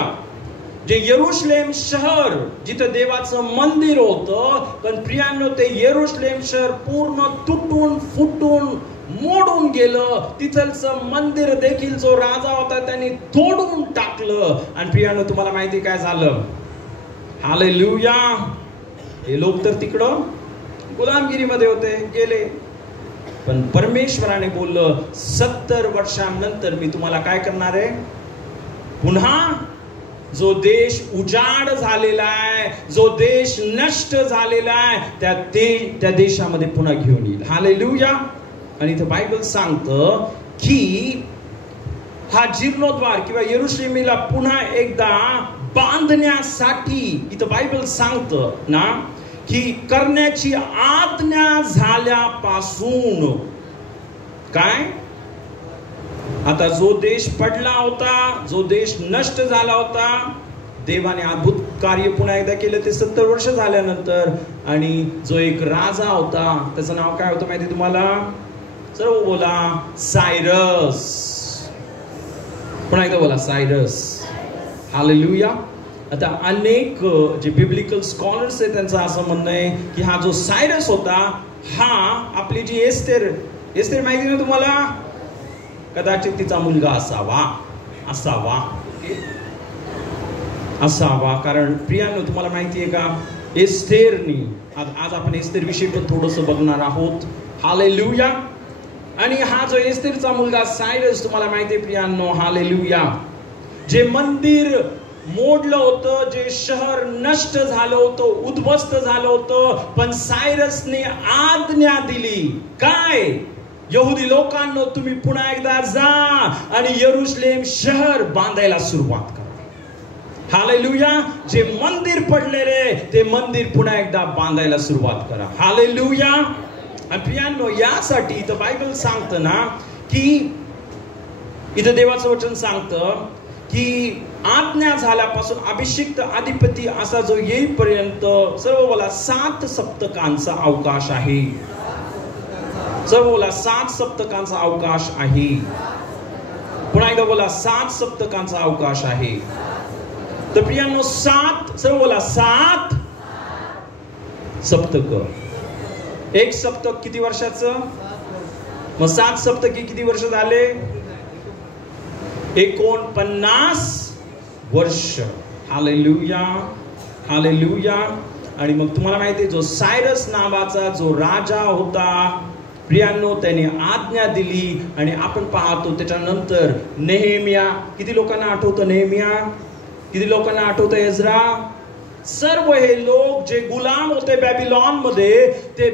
जे यरुशलेम शहर जिथं देवाचं मंदिर होतं, पण प्रियांनो ते यरुशलेम शहर पूर्ण तुटून फुटून मोडून गेलं. तिथलचं मंदिर देखील जो राजा होता त्यांनी तोडून टाकलं. आणि प्रियांनो तुम्हाला माहिती काय झालं? हालेलुया. हे लोक तर तिकडं गुलामगिरीमध्ये होते, गेले. पण परमेश्वराने बोललं 70 वर्षांनंतर मी तुम्हाला काय करणार आहे? पुन्हा जो देश उजाड झालेला आहे, जो देश नष्ट झालेला आहे, त्या देशामध्ये पुन्हा घेऊन येईल. हालेलुया. आणि इथं बायबल सांगतं की हा जीर्णोद्धार किंवा यरुशलेमीला पुन्हा एकदा बांधण्यासाठी इथं बायबल सांगतं ना की करण्याची आज्ञा झाल्यापासून काय? आता जो देश पडला होता, जो देश नष्ट झाला होता, देवाने अद्भुत कार्य पुन्हा एकदा केलं ते 70 वर्ष झाल्यानंतर. आणि जो एक राजा होता, त्याचं नाव काय होतं माहिती तुम्हाला? सर्व बोला, सायरस. पुन्हा एकदा बोला, सायरस. हालेलुया. आता अनेक जे बिब्लिकल स्कॉलर्स आहेत त्यांचं असं म्हणणं आहे की हा जो सायरस होता, हा आपली जी एस्तेर माहिती ना तुम्हाला, कदाचित तिचा मुलगा असावा. कारण प्रियांनो तुम्हाला माहिती आहे का, एस्तेरनी, आज आपण एस्तेर विषयी पण थोडंसं बघणार आहोत. हालेलुया. आणि हा जो एस्तेरचा मुलगा सायरस, तुम्हाला माहिती आहे प्रियांनो, हालेलुया, जे मंदिर मोडलं होतं, जे शहर नष्ट झालं होतं, उद्ध्वस्त झालं होतं, पण सायरसने आज्ञा दिली काय? यहुदी लोकांनो, तुम्ही पुन्हा एकदा जा आणि यरुशलेम शहर बांधायला सुरुवात करा. हालेलुया. जे मंदिर पडलेले ते मंदिर पुन्हा एकदा बांधायला सुरुवात करा. हालेलुया. आणि प्रियांनो, यासाठी इथं बायबल सांगतं ना की इथं देवाचं वचन सांगतं की आज्ञा झाल्यापासून अभिषिक्त अधिपती असा जो येईपर्यंत सर्व बोला 7 सप्तकांचा अवकाश आहे. सर्व बोला 7 सप्तकांचा अवकाश आहे. पुन्हा पुन्हा एकदा बोला 7 सप्तकांचा अवकाश आहे. तर प्रियांनो 7, सर्व बोला 7 सप्तक. एक सप्तक किती वर्षाचं? मग 7 सप्तकी किती वर्ष झाले? 49 वर्ष. Hallelujah, hallelujah. आणि मग तुम्हाला माहिती आहे, जो सायरस नावाचा जो राजा होता प्रियांनो, त्याने आज्ञा दिली. आणि आपण पाहतो त्याच्यानंतर नेहेमिया. किती लोकांना आठवतं नेहेमिया? किती लोकांना आठवतं एज्रा? सर्व हे लोक जे गुलाम होते बॅबिलॉन मध्ये, ते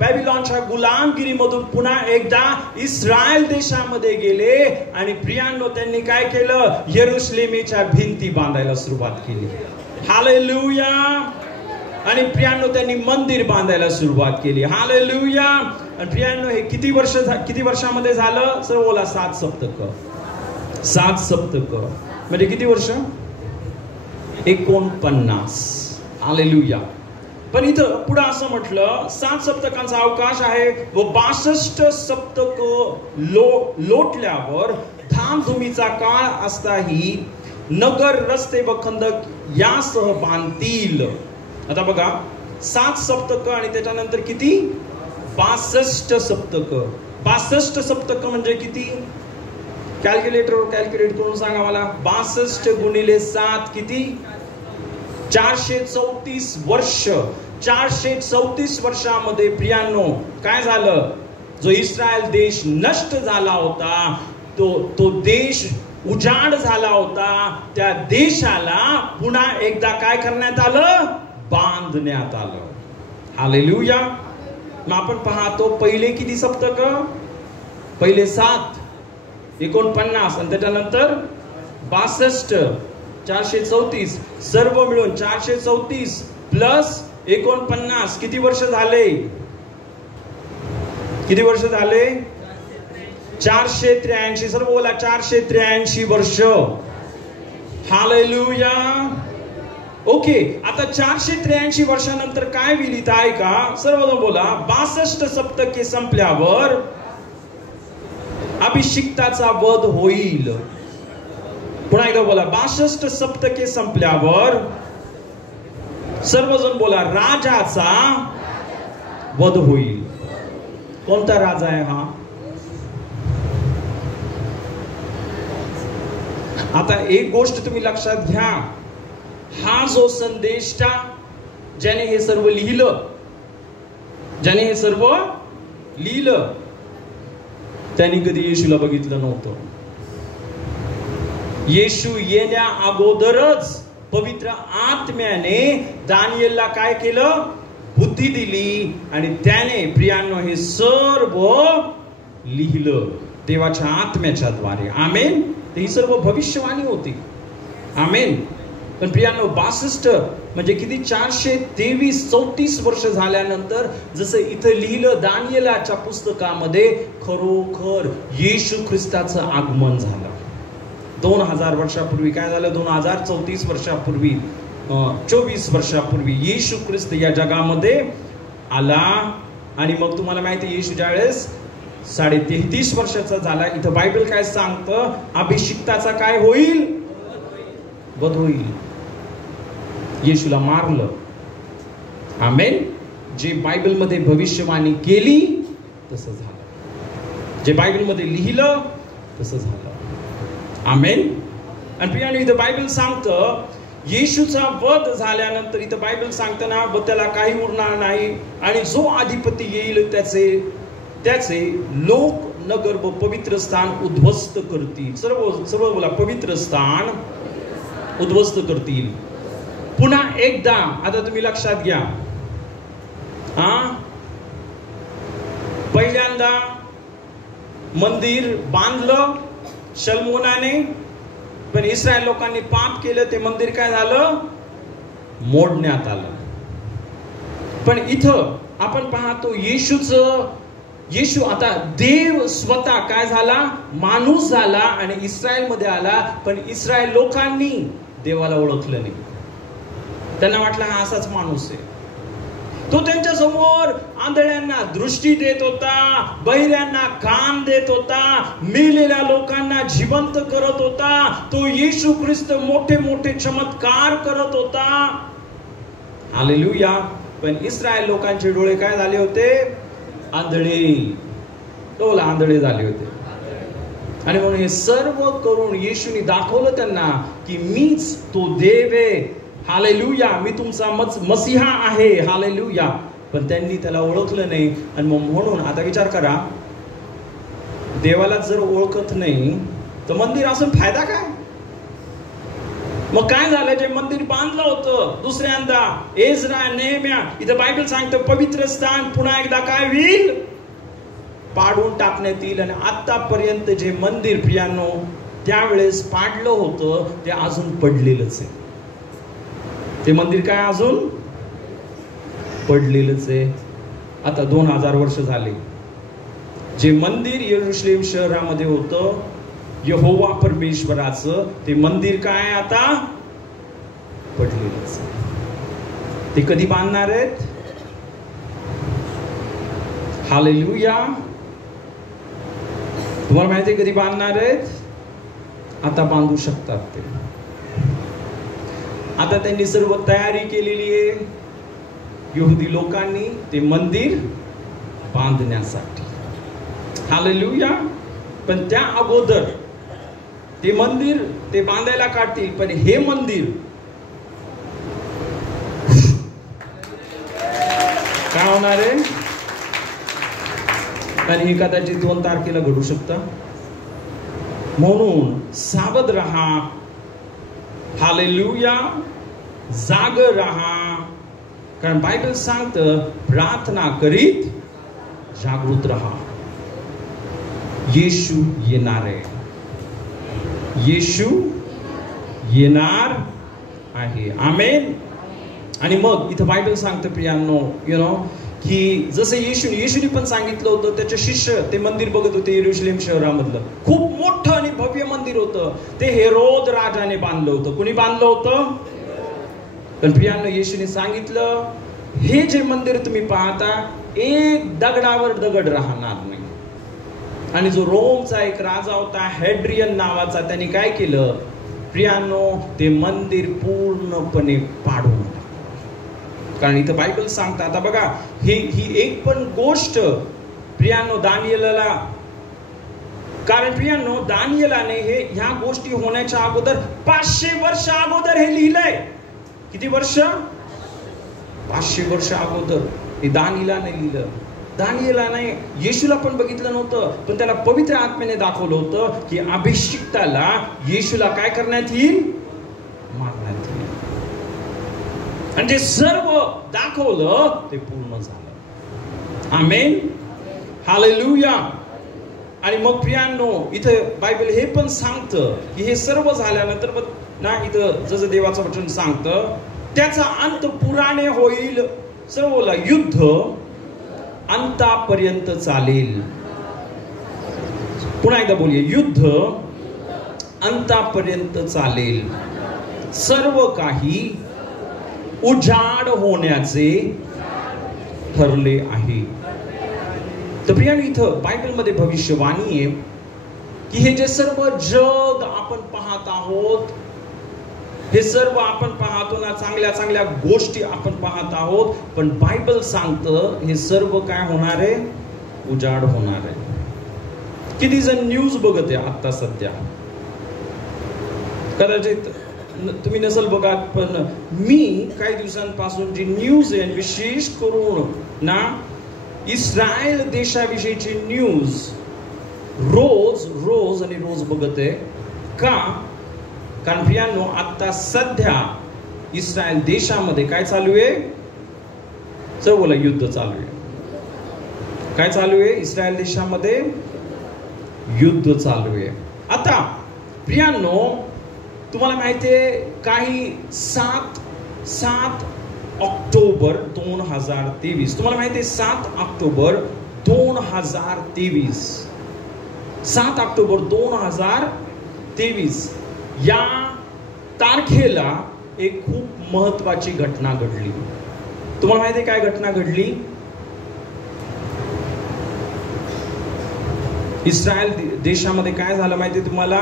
बॅबिलॉनच्या गुलामगिरीमधून पुन्हा एकदा इस्रायल देशामध्ये गेले. आणि प्रियांनो, त्यांनी काय केलं? यरुशलेमीच्या भिंती बांधायला सुरुवात केली. हालेलुया. आणि प्रियांनो, त्यांनी मंदिर बांधायला सुरुवात केली. हालेलुया. आणि प्रियांनो, हे किती वर्षामध्ये झालं? सर्व बोला 7 सप्तक. 7 सप्तक म्हणजे किती वर्ष? 49. हालेलुया. पण इथं पुढे असं म्हटलं 7 सप्तकांचा अवकाश आहे व 62 सप्तक लोटल्यावर धामधुमीचा काळ असताही नगर, रस्ते व खंदक यासह बांधतील. आता बघा 7 सप्तक आणि त्याच्यानंतर किती? 62 सप्तक. 62 सप्तक म्हणजे किती? कॅल्क्युलेटरवर कॅल्क्युलेट करून सांगा मला. 62 गुणिले 7 किती? 434 वर्ष. 434 वर्षामध्ये प्रियांनो काय झालं? जो इस्रायल देश नष्ट झाला होता, तो देश उजाड झाला होता, त्या देशाला पुन्हा एकदा काय करण्यात आलं? बांधण्यात आलं. हालेलुया. मग आपण पाहतो पहिले किती सप्तक? पहिले 7, 49 आणि त्याच्यानंतर 62, 434. सर्व मिळून 434 प्लस 49 किती वर्ष झाले? किती वर्ष झाले? 483. सर्व बोला 483 वर्ष. हालेलुया. ओके. आता 483 वर्षानंतर काय विलित आहे का? सर्वजण बोला 62 सप्तके संपल्यावर अभिषिक्ताचा वध होईल. पुन्हा एकदा बोला 62 सप्तके संपल्यावर सर्वजण बोला राजाचा वध होईल. कोणता राजा आहे हा? आता एक गोष्ट तुम्ही लक्षात घ्या. हा जो संदेष्टा ज्याने हे सर्व लिहिलं, त्यांनी कधी येशूला बघितलं नव्हतं. येशू येण्या अगोदरच पवित्र आत्म्याने दानियेलला काय केलं? बुद्धी दिली आणि त्याने प्रियांनो हे सर्व लिहिलं देवाच्या आत्म्याच्या द्वारे. आमेन. ही सर्व भविष्यवाणी होती. आमेन. पण प्रियांनो 62 म्हणजे किती? 433-34 वर्ष झाल्यानंतर जसं इथं लिहिलं दानियेलाच्या पुस्तकामध्ये, खरोखर येशू ख्रिस्ताचं आगमन झालं. 2000 वर्षापूर्वी काय झालं? 2034 वर्षापूर्वी, 24 वर्षापूर्वी येशू ख्रिस्त या जगामध्ये आला. आणि मग तुम्हाला माहिती येशू ज्यावेळेस 33.5 वर्षाचा झाला, इथं बायबल काय सांगतं? अभिषिक्ताचा काय होईल? वध होईल. येशूला मारलं. आमेन. जे बायबल मध्ये भविष्यवाणी केली तसं झालं. जे बायबल मध्ये लिहिलं तसं झालं. आमेन. आणि प्रियांनो इथं बायबल सांगतं येशूचा वध झाल्यानंतर इथं बायबल सांगतं ना, व त्याला काही उरणार नाही आणि जो अधिपती येईल त्याचे लोक, नगर व पवित्र स्थान उद्ध्वस्त करतील. सर्व बोला पवित्र स्थान उद्ध्वस्त करतील. पुन्हा एकदा आता तुम्ही लक्षात घ्या. पहिल्यांदा मंदिर बांधलं शलमोनाने, पण इस्रायल लोकांनी पाप केलं, ते मंदिर काय झालं? मोडण्यात आलं. पण इथं आपण पाहतो येशू आता देव स्वतः काय झाला? माणूस झाला आणि इस्रायल मध्ये आला. पण इस्रायल लोकांनी देवाला ओळखलं नाही. त्यांना वाटलं हा असाच माणूस आहे. तो त्यांच्या समोर आंधळ्यांना दृष्टी देत होता, बहिऱ्यांना कान देत होता, मेलेल्या लोकांना जिवंत करत होता. तो येशू ख्रिस्त मोठे मोठे चमत्कार करत होता. हालेलुया. पण इस्रायल लोकांचे डोळे काय झाले होते? आंधळे, डोळे आंधळे झाले होते. आणि म्हणून हे सर्व करून येशूने दाखवलं त्यांना की मीच तो देव आहे. हालेलुया. मी तुमचा मसीहा आहे. हालेलुया. पण त्यांनी त्याला ओळखलं नाही. आणि मग म्हणून आता विचार करा, देवाला जर ओळखत नाही तर मंदिर असून फायदा काय? मग काय झालं? जे मंदिर बांधलं होतं दुसऱ्यांदा, एजरा, नेहम्या, इथं बायबल सांगतं पवित्र स्थान पुन्हा एकदा काय होईल? पाडून टाकण्यात येईल. आणि आतापर्यंत जे मंदिर प्रियांनो त्यावेळेस पाडलं होतं ते अजून पडलेलंच आहे. ते मंदिर काय अजून पडलेलंच आहे. आता 2000 वर्ष झाले. जे मंदिर यरूशलेम शहरामध्ये होतं यहोवा परमेश्वराचं, ते मंदिर काय आता पडलेलंच आहे. ते कधी बांधणार आहेत? हालेलुया. तुम्हाला माहिती आहे कधी बांधणार आहेत? आता बांधू शकतात ते. आता त्यांनी सर्व तयारी केलेली आहे यहुदी लोकांनी ते मंदिर बांधण्यासाठी. हालेलुया. पण त्या अगोदर ते मंदिर ते बांधायला काढतील, पण हे मंदिर काय होणार आहे? आणि हे कदाचित 2 तारखेला घडू शकतं. म्हणून सावध रहा. हालेलुया. जाग रहा. कारण बायबल सांगतं प्रार्थना करीत जागृत रहा. येशू येणार आहे. येशू येणार आहे. आमेन. आणि मग इथं बायबल सांगतं प्रियांनो, की जसं येशूने पण सांगितलं होतं, त्याचे शिष्य ते मंदिर बघत होते यरूशलेम शहरामधलं. खूप मोठं आणि भव्य मंदिर होतं. ते हेरोद राजाने बांधलं होतं. कुणी बांधलं होतं? पण प्रियांनो येशूने सांगितलं हे जे मंदिर तुम्ही पाहता एक दगडावर दगड राहणार नाही. आणि जो रोमचा एक राजा होता हेड्रियन नावाचा, त्यांनी काय केलं प्रियांनो? ते मंदिर पूर्णपणे पाडून टाकलं. कारण इथं बायबल सांगतं, आता बघा ही एक पण गोष्ट प्रियांनो दानियेलला, कारण प्रियांनो दानियेलाने ह्या गोष्टी होण्याच्या अगोदर 500 वर्ष अगोदर हे लिहिलंय. किती वर्ष? 500 वर्ष अगोदर हे दानियेलाने लिहिलं. दानियेलाने येशूला पण बघितलं नव्हतं, पण त्याला पवित्र आत्म्याने दाखवलं होतं की अभिषिक्ताला येशूला काय करण्यात येईल? मारण्यात येईल. आणि जे सर्व दाखवलं ते पूर्ण झालं. आमेन. हालेलुया. आणि मग प्रियांनो इथं बायबल हे पण सांगतं की हे सर्व झाल्यानंतर ना, इथं जसं देवाचं वचन सांगतं त्याचा अंत पुराणे होईल. सर्वला युद्ध अंतापर्यंत चालेल. पुन्हा एकदा बोलूया, युद्ध अंतापर्यंत चालेल. सर्व काही उजाड होण्याचे ठरले आहे. तर प्रियांनो इथं बायबलमध्ये भविष्यवाणी आहे की हे जे सर्व जग आपण पाहत आहोत, हे सर्व आपण पाहतो ना, चांगल्या चांगल्या गोष्टी आपण पाहत आहोत, पण बायबल सांगतं हे सर्व काय होणार आहे? उजाड होणार आहे. किती जण न्यूज बघत आहे आता सध्या? कदाचित तुम्ही नसेल बघत, पण मी काही दिवसांपासून जी न्यूज आहे विशेष करून ना इस्रायल देशाविषयीची न्यूज रोज बघत आहे. का? कारण प्रियांनो आता सध्या इस्रायल देशामध्ये काय चालू आहे? चल बोला, युद्ध चालू आहे. काय चालू आहे? इस्रायल देशामध्ये युद्ध चालू आहे. आता प्रियांनो तुम्हाला माहिती आहे काही 7 ऑक्टोबर 2023, तुम्हाला माहिती आहे 7 ऑक्टोबर 2023, 7 ऑक्टोबर 2023 या तारखेला एक खूप महत्वाची घटना घडली. तुम्हाला माहिती आहे काय घटना घडली? इस्रायल देशामध्ये काय झालं माहिती आहे तुम्हाला?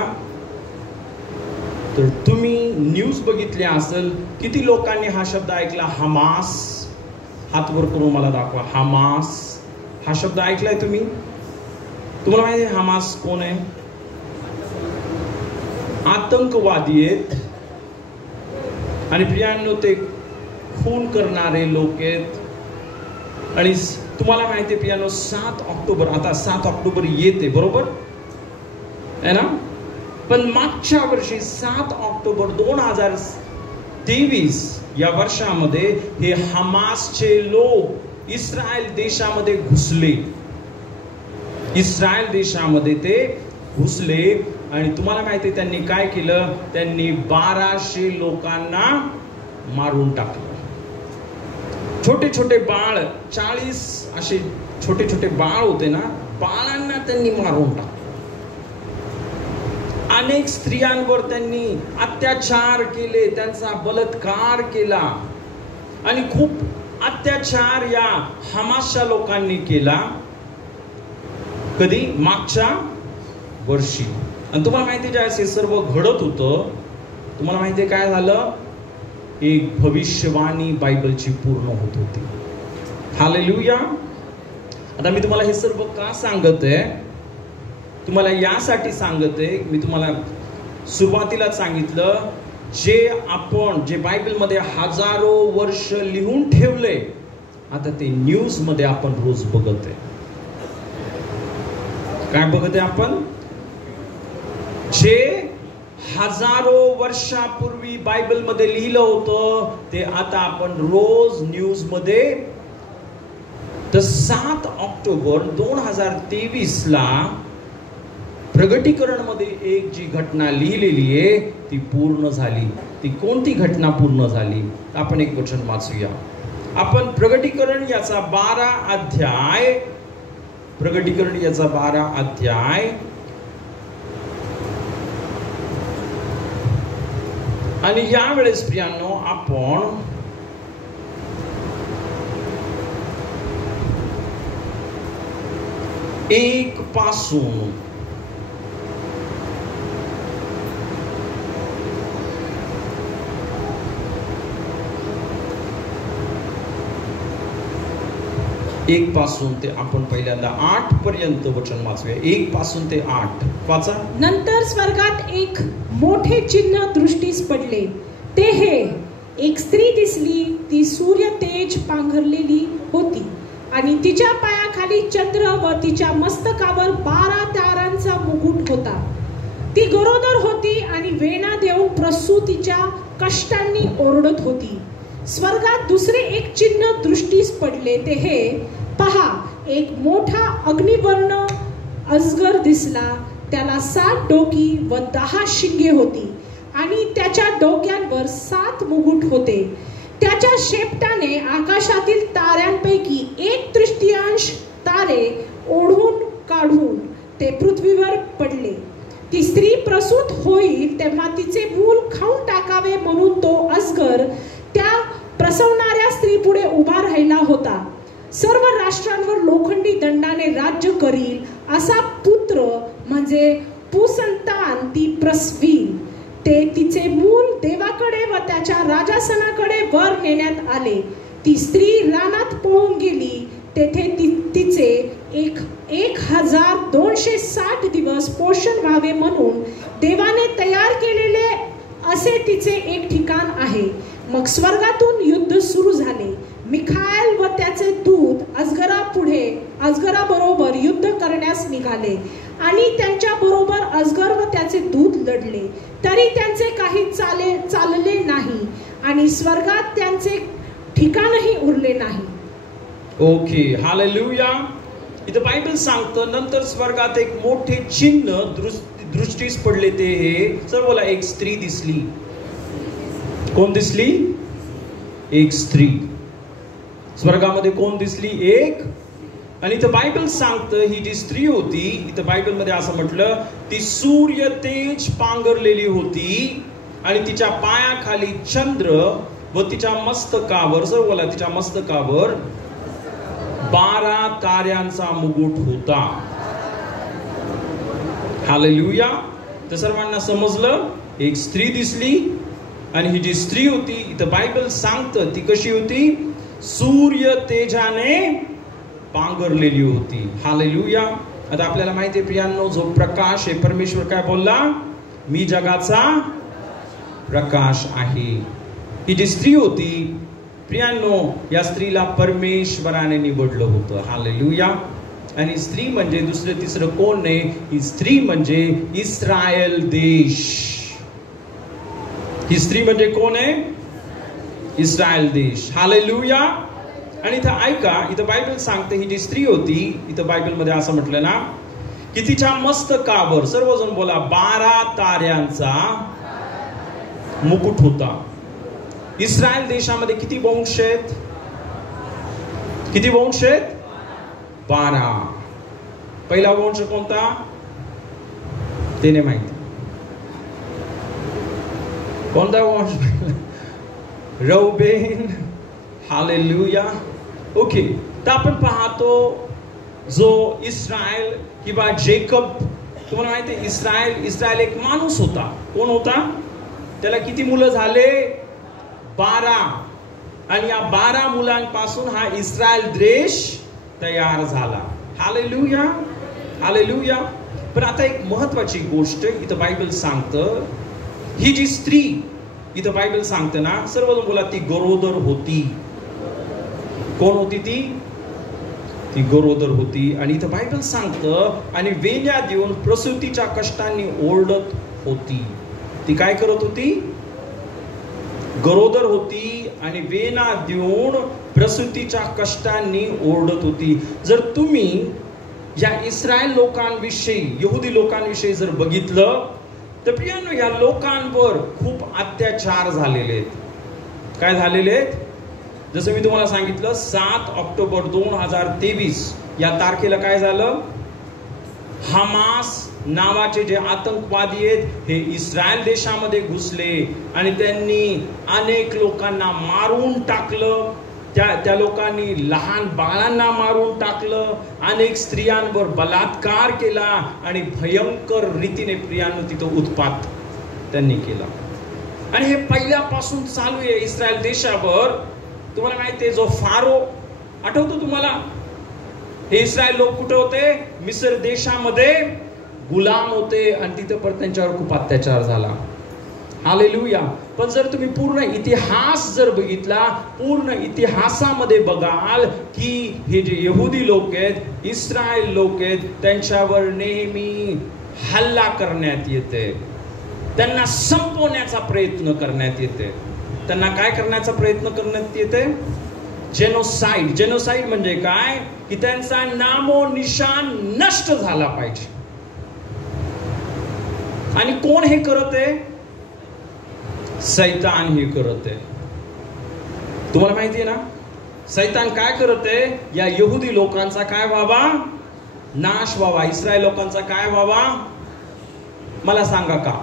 तर तुम्ही न्यूज बघितली असेल, किती लोकांनी हा शब्द ऐकला, हमास? हात वर करून मला दाखवा. हमास हा शब्द ऐकलाय तुम्ही? तुम्हाला माहिती आहे हमास कोण आहे? आतंकवादी आहेत. आणि प्रियांनो, ते खून करणारे लोक आहेत. आणि तुम्हाला माहिती आहे प्रियांनो, 7 ऑक्टोबर, आता 7 ऑक्टोबर येते बरोबर आहे ना? पण मागच्या वर्षी 7 ऑक्टोबर 2023 या वर्षामध्ये हे हमासचे लोक इस्रायल देशामध्ये घुसले. इस्रायल देशामध्ये ते घुसले आणि तुम्हाला माहिती आहे त्यांनी काय केलं? त्यांनी 1200 लोकांना मारून टाकलं. छोटे छोटे बाळ, 40 असे छोटे छोटे बाळ होते ना, बाळांना त्यांनी मारून टाकलं. अनेक स्त्रियांवर त्यांनी अत्याचार केले, त्यांचा बलात्कार केला आणि खूप अत्याचार या हमासच्या लोकांनी केला. कधी? मागच्या वर्षी. आणि तुम्हाला माहिती आहे ज्यावेळेस हे सर्व घडत होतं, तुम्हाला माहिती आहे काय झालं? एक भविष्यवाणी बायबलची पूर्ण होत होती. हालेलुया. आता मी तुम्हाला हे सर्व का सांगत आहे? तुम्हाला यासाठी सांगत आहे, मी तुम्हाला सुरुवातीला सांगितलं, जे बायबलमध्ये हजारो वर्ष लिहून ठेवले, आता ते न्यूज मध्ये आपण रोज बघत आहे. काय बघत आहे आपण? जे हजारो वर्षापूर्वी बायबल मध्ये लिहिलं होतं ते आता आपण रोज न्यूज मध्ये. तर 7 ऑक्टोबर 2023 ला प्रगटीकरण मध्ये एक जी घटना लिहिलेली आहे ती पूर्ण झाली. ती कोणती घटना पूर्ण झाली? आपण एक वचन वाचूया. आपण प्रगटीकरण याचा 12 अध्याय, प्रगटीकरण याचा 12 अध्याय आणि यावेळेस प्रियांनो आपण एक पासून ते आपण पहिल्यांदा 8 पर्यंत वचन वाचूया. 1 पासून ते 8 वाचा. नंतर स्वर्गात एक मोठे चिन्ह दृष्टीस पडले. ते हे, एक स्त्री दिसली, ती सूर्य तेज पांघरलेली होती आणि तिच्या पायाखाली चंद्र व तिच्या मस्तकावर 12 तारांचा मुकुट होता. ती गरोदर होती आणि वेणा देऊन प्रसूतीच्या कष्टांनी ओरडत होती. स्वर्गात दुसरे एक चिन्ह दृष्टीस पडले. ते हे, पहा, एक मोठा अग्निवर्ण अजगर दिसला. त्याला 7 डोकी व 10 शिंगे होती आणि त्याच्या डोक्यांवर 7 मुकुट होते. त्याच्या शेपटाने आकाशातील ताऱ्यांपैकी 1/3 तारे ओढून काढून ते पृथ्वीवर पडले. ती स्त्री प्रसूत होईल तेव्हा तिचे मूल खाऊन टाकावे म्हणून तो अजगर त्या प्रसवणाऱ्या स्त्री पुढे उभा राहिला होता. सर्व राष्ट्रांवर लोखंडी दंडाने राज्य करील असा पुत्र म्हणजे पुसंतान ती प्रसवील. ते तिचे मूल देवाकडे व त्याच्या राजासनाकडे वर नेण्यात आले. ती स्त्री रानात पळून गेली. तेथे तिचे 1260 दिवस पोषण व्हावे म्हणून देवाने तयार केलेले असे तिचे एक ठिकाण आहे. मग स्वर्गातून युद्ध सुरू झाले. मिखाएल व त्याचे दूत अजगराबरोबर युद्ध करण्यास निघाले आणि त्यांच्या बरोबर अजगर व त्याचे दूत लढले. तरी त्यांचे काही चालले नाही आणि स्वर्गात त्यांचे ठिकाणही उरले नाही. Okay, hallelujah. इथं बायबल सांगतं, नंतर स्वर्गात एक मोठे चिन्ह दृष्टीस पडले. ते हे सर्वला एक स्त्री दिसली. कोण दिसली? एक स्त्री. स्वर्गामध्ये कोण दिसली? एक. आणि इथं बायबल सांगतं ही जी स्त्री होती, इथं बायबल मध्ये असं म्हटलं, ती सूर्य तेज पांघरलेली होती आणि तिच्या पायाखाली चंद्र व तिच्या मस्तकावर, सर्व बोला, तिच्या मस्तकावर 12 ताऱ्यांचा मुकुट होता. हालेलुया. तर सर्वांना समजलं, एक स्त्री दिसली आणि ही जी स्त्री होती, इथं बायबल सांगतं ती कशी होती? सूर्य तेजाने पांघरलेली होती. हालेलुया. आता आपल्याला माहिती आहे प्रियांनो, जो प्रकाश आहे, परमेश्वर काय बोलला? मी जगाचा प्रकाश आहे. ही जी स्त्री होती प्रियांनो, या स्त्रीला परमेश्वराने निवडलं होतं. हालेलुया. आणि स्त्री म्हणजे दुसरं तिसरं कोण नाही, ही स्त्री म्हणजे इस्रायल देश. ही स्त्री म्हणजे कोण आहे? इस्रायल देश. हालेलुया. आणि इथं ऐका, इथं बायबल सांगते ही जी स्त्री होती, इथं बायबल मध्ये असं म्हटलं ना की तिच्या मस्तकावर, सर्वजण बोला, 12 ताऱ्यांचा मुकुट होता. इस्रायल देशामध्ये किती वंश आहेत? किती वंश आहेत? 12. पहिला वंश कोणता ते नाही माहिती. कोणता वंश? रौबेन. हालेलुया. ओके. तर आपण पाहतो जो इस्रायल किंवा जेकब, तुम्हाला माहिती आहे इस्रायल एक माणूस होता. कोण होता? त्याला किती मुलं झाले? 12. आणि या 12 मुलांपासून हा इस्रायल देश तयार झाला. हालेलुया. हालेलुया. पण आता एक महत्वाची गोष्ट इथं बायबल सांगतं, ही जी स्त्री इथं बायबल सांगतं ना, सर्वजण बोला, ती गरोदर होती. कोण होती ती? ती गरोदर होती. आणि इथं बायबल सांगतं, आणि वेण्या देऊन प्रसूतीच्या कष्टांनी ओरडत होती. ती काय करत होती? गरोदर होती आणि वेणा देऊन प्रसूतीच्या कष्टांनी ओरडत होती. जर तुम्ही या इस्रायल लोकांविषयी, यहुदी लोकांविषयी जर बघितलं तर प्रियांनो, या लोकांवर खूप अत्याचार झालेले आहेत. काय झालेले आहेत? जसं मी तुम्हाला सांगितलं, 7 ऑक्टोबर 2023 या तारखेला काय झालं? हमास नावाचे जे आतंकवादी आहेत हे इस्रायल देशामध्ये घुसले आणि त्यांनी अनेक लोकांना मारून टाकलं. त्या लोकांनी लहान बाळांना मारून टाकलं, अनेक स्त्रियांवर बलात्कार केला आणि भयंकर रीतीने प्रियांनो तिथं उत्पात त्यांनी केला. आणि हे पहिल्यापासून चालू आहे इस्रायल देशावर. तुम्हाला माहिती आहे, जो फारो आठवतो तुम्हाला? हे इस्रायल लोक कुठे होते? मिस्र देशामध्ये गुलाम होते आणि तिथं पण त्यांच्यावर खूप अत्याचार झाला. हालेलुया. पण जर तुम्ही पूर्ण इतिहास जर बघितला, पूर्ण इतिहासामध्ये बघाल की हे जे यहुदी लोक आहेत, इस्रायल लोक आहेत, त्यांच्यावर नेहमी हल्ला करण्यात येते. त्यांना संपवण्याचा प्रयत्न करण्यात येते. त्यांना काय करण्याचा प्रयत्न करण्यात येते? जेनोसाइड. जेनोसाइड म्हणजे काय? की त्यांचा नामो निशान नष्ट झाला पाहिजे. आणि कोण हे करत आहे? सैतान हे करत आहे. तुम्हाला माहिती आहे ना, सैतान काय करत आहे? या यहुदी लोकांचा काय व्हावा? नाश व्हावा. इस्रायल लोकांचा काय व्हावा? मला सांगा का?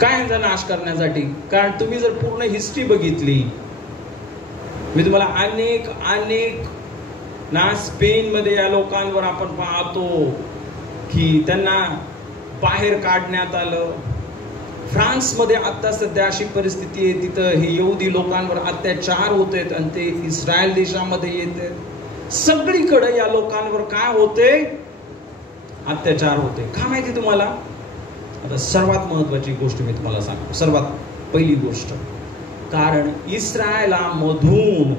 काय यांचा नाश करण्यासाठी? कारण तुम्ही जर पूर्ण हिस्ट्री बघितली, मी तुम्हाला अनेक ना, स्पेन मध्ये या लोकांवर आपण पाहतो की त्यांना बाहेर काढण्यात आलं. फ्रान्स मध्ये आता सध्या अशी परिस्थिती आहे, तिथं हे यहुदी लोकांवर अत्याचार होत आहेत आणि ते इस्रायल देशामध्ये येते. सगळीकडे या लोकांवर काय होते? अत्याचार होते. का माहिती तुम्हाला? आता सर्वात महत्वाची गोष्ट मी तुम्हाला सांगतो. सर्वात पहिली गोष्ट, कारण इस्रायलामधून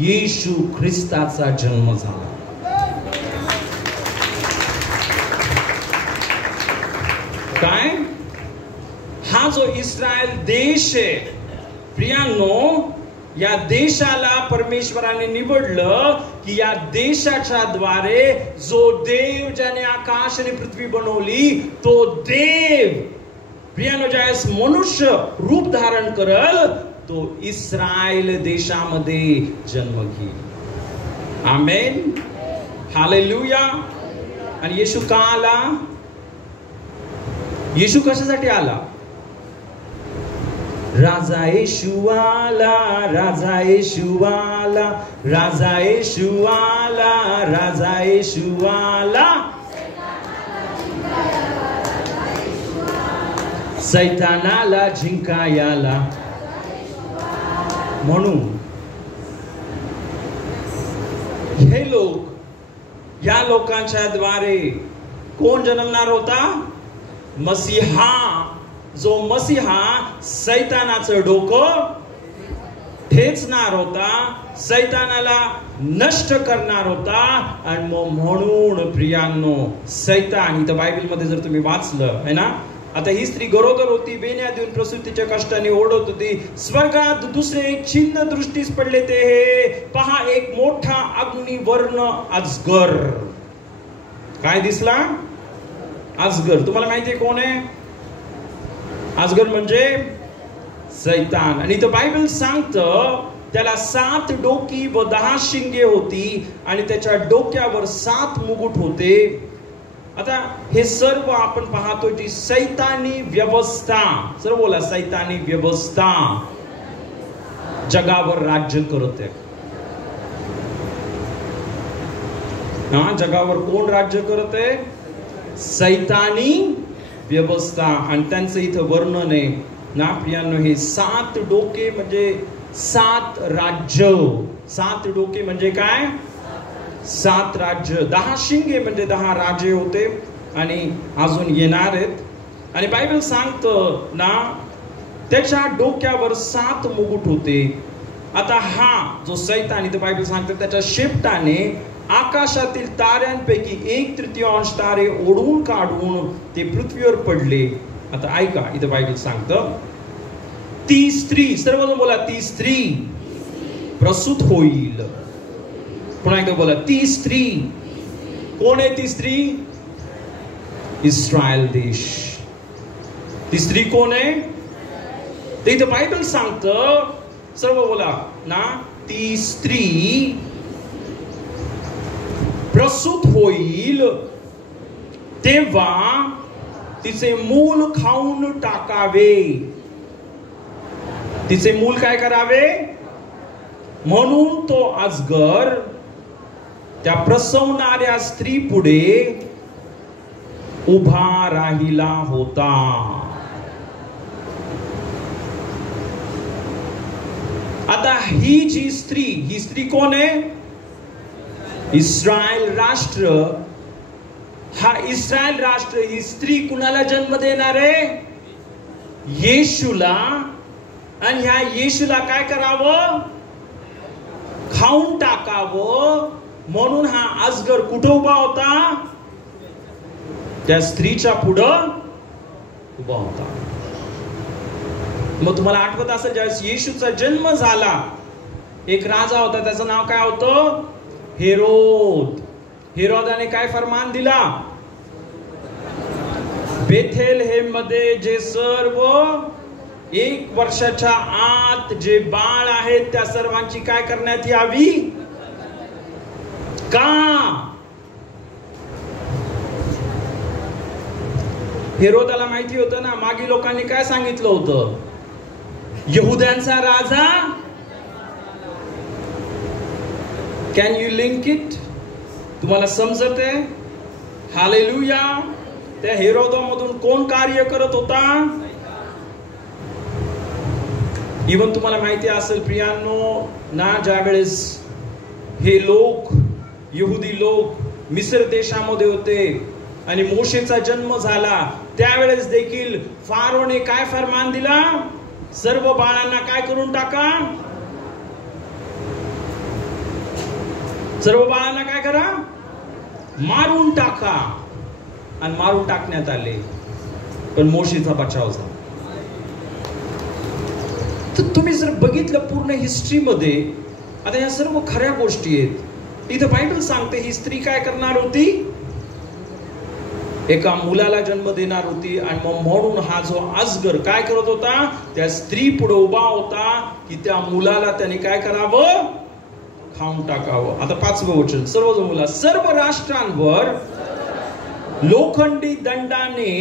येशू ख्रिस्ताचा जन्म झाला. काय? हा जो इस्रायल देश आहे प्रियांनो, या देशाला परमेश्वराने निवडलं की या देशाच्या द्वारे जो देव ज्याने आकाश आणि पृथ्वी बनवली, तो देव प्रियांनो ज्यावेळेस मनुष्य रूप धारण करल, तो इस्रायल देशामध्ये जन्म घेईल. आमेन. हालेलुया. आणि येशू का आला? येशू कशासाठी आला? राजा येशू आला, राजा येशू आला, राजा येशू आला, राजा येशू आला. सैतानाला जिंकायला. म्हणून हे लोक, या लोकांच्या द्वारे कोण जन्मणार होता? मसीहा. जो मसीहा सैतानाचं डोकं ठेचणार होता, सैतानाला नष्ट करणार होता. आणि म्हणून प्रियांनो, सैतान इथं बायबलमध्ये जर तुम्ही वाचलं है ना, आता ही स्त्री गरोदर होती, बेण्या देऊन प्रसूतीच्या कष्टाने ओढत होती. स्वर्गात दुसरे एक चिन्ह दृष्टीस पडले, ते हे पहा, एक मोठा अग्निवर्ण अजगर. काय दिसला? अजगर. तुम्हाला माहितीये कोण आहे अजगर? म्हणजे सैतान. आणि इथं बायबल सांगतं त्याला 7 डोकी व 10 शिंगे होती आणि त्याच्या डोक्यावर 7 मुकुट होते. आता हे सर्व आपण पाहतो जी सैतानी व्यवस्था, सर्व बोला, सैतानी व्यवस्था जगावर राज्य करते. जगावर कोण राज्य करते? सैतानी व्यवस्था. आणि त्यांचं इथं वर्णन आहे ना प्रियांनो, हे 7 डोके म्हणजे 7 राज्य. 7 डोके म्हणजे काय? 7 राज्य. 10 शिंगे म्हणजे 10 राजे होते आणि अजून येणार आहेत. आणि बायबल सांगतं ना त्याच्या डोक्यावर 7 मुकुट होते. आता हा जो सैतान, इथं बायबल सांगतं त्याच्या शेपटाने आकाशातील ताऱ्यांपैकी 1/3 तारे ओढून काढून ते पृथ्वीवर पडले. आता ऐका, इथं बायबल सांगतं ती स्त्री, सर्वजण बोला, ती स्त्री प्रसूत होईल. पुन्हा एकदा बोला, ती स्त्री. कोण आहे ती स्त्री? इस्रायल देश. ती स्त्री कोण आहे? ते इथं बायबल सांगतं, सर्व बोला ना, ती स्त्री प्रसूत होईल तेव्हा तिचे मूल खाऊन टाकावे. तिचे मूल काय करावे? म्हणून तो अजगर त्या प्रसवणाऱ्या स्त्री पुढे उभा राहिला होता. आता ही जी स्त्री, ही स्त्री कोण आहे? इस्रायल राष्ट्र. हा इस्रायल राष्ट्र, ही स्त्री कुणाला जन्म देणार आहे? येशूला. आणि ह्या येशूला काय करावं? खाऊन टाकावं. म्हणून हा अजगर कुठं उभा होता? त्या स्त्रीच्या पुढं उभा होता. मग तुम्हाला आठवत असेल, ज्यावेळेस येशूचा जन्म झाला, एक राजा होता, त्याचं नाव काय होतं? हेरोद. हेरोदाने काय फरमान दिला? बेथेलहेम मध्ये जे सर्व 1 वर्षाच्या आत जे बाळ आहेत त्या सर्वांची काय करण्यात यावी? का? हेरोदाला माहिती होतं ना, मागी लोकांनी काय सांगितलं होतं? यहुद्यांचा राजा. Can you link it? तुम्हाला समजत आहे? हालेलुया. त्या हेरोदामधून कोण कार्य करत होता? इवन तुम्हाला माहिती असेल प्रियांनो ना, ज्यावेळेस हे लोक, यहुदी लोक मिस्र देशामध्ये होते आणि मोशेचा जन्म झाला, त्यावेळेस देखील फारोने काय फरमान दिला? सर्व बाळांना काय करून टाका? सर्व बाळांना काय करा? मारून टाका. आणि मारून टाकण्यात आले, पण मोशेचा बचाव झाला. तर तुम्ही जर बघितलं पूर्ण हिस्ट्रीमध्ये, आता या सर्व खऱ्या गोष्टी आहेत. इथं बायबल सांगते ही स्त्री काय करणार होती? एका मुलाला जन्म देणार होती. आणि मग म्हणून हा जो अजगर काय करत होता? त्या स्त्री पुढे उभा होता की त्या मुलाला त्याने काय करावं? खाऊन टाकावं. आता 5वं वचन, सर्वजण बोला, सर्व राष्ट्रांवर लोखंडी दंडाने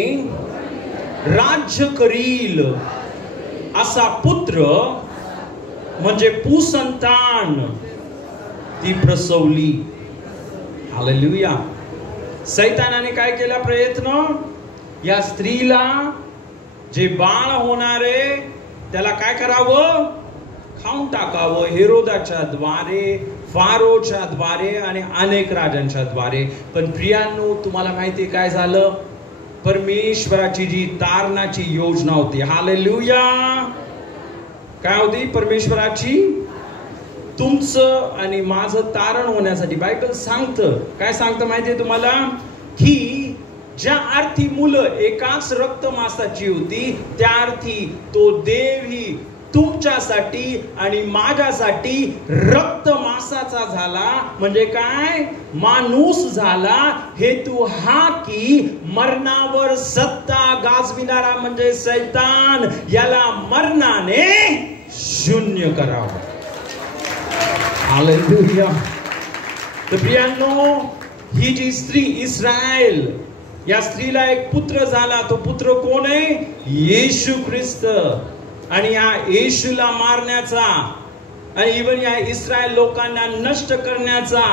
राज्य करील. असा पुत्र म्हणजे पुसंतान ती प्रसवली. हालेलुया. सैतानाने काय केला प्रयत्न? या स्त्रीला जे बाळ होणारे त्याला काय करावं? खाऊन टाकावं. हेरोदाच्या द्वारे, फारोच्या द्वारे आणि अनेक राजांच्या द्वारे. पण प्रियांनो, तुम्हाला माहिती काय झालं? परमेश्वराची जी तारणाची योजना होती, हालेलुया, काय होती परमेश्वराची? तुमचं आणि माझं तारण होण्यासाठी. बायबल सांगतं, काय सांगतं माहितीये तुम्हाला? की ज्या अर्थी मुलं एकाच रक्त मासाची होती, त्या अर्थी तो देवही तुमच्यासाठी आणि माझ्यासाठी रक्त मासाचा झाला. म्हणजे काय? माणूस झाला. हेतू हा की मरणावर सत्ता गाजविणारा म्हणजे सैतान, याला मरणाने शून्य करावं. हालेलुया. तर प्रियांनो, ही जी स्त्री इस्रायल, या स्त्रीला एक पुत्र झाला. तो पुत्र कोण आहे? येशू ख्रिस्त. आणि या येशूला मारण्याचा आणि इवन या इस्रायल लोकांना नष्ट करण्याचा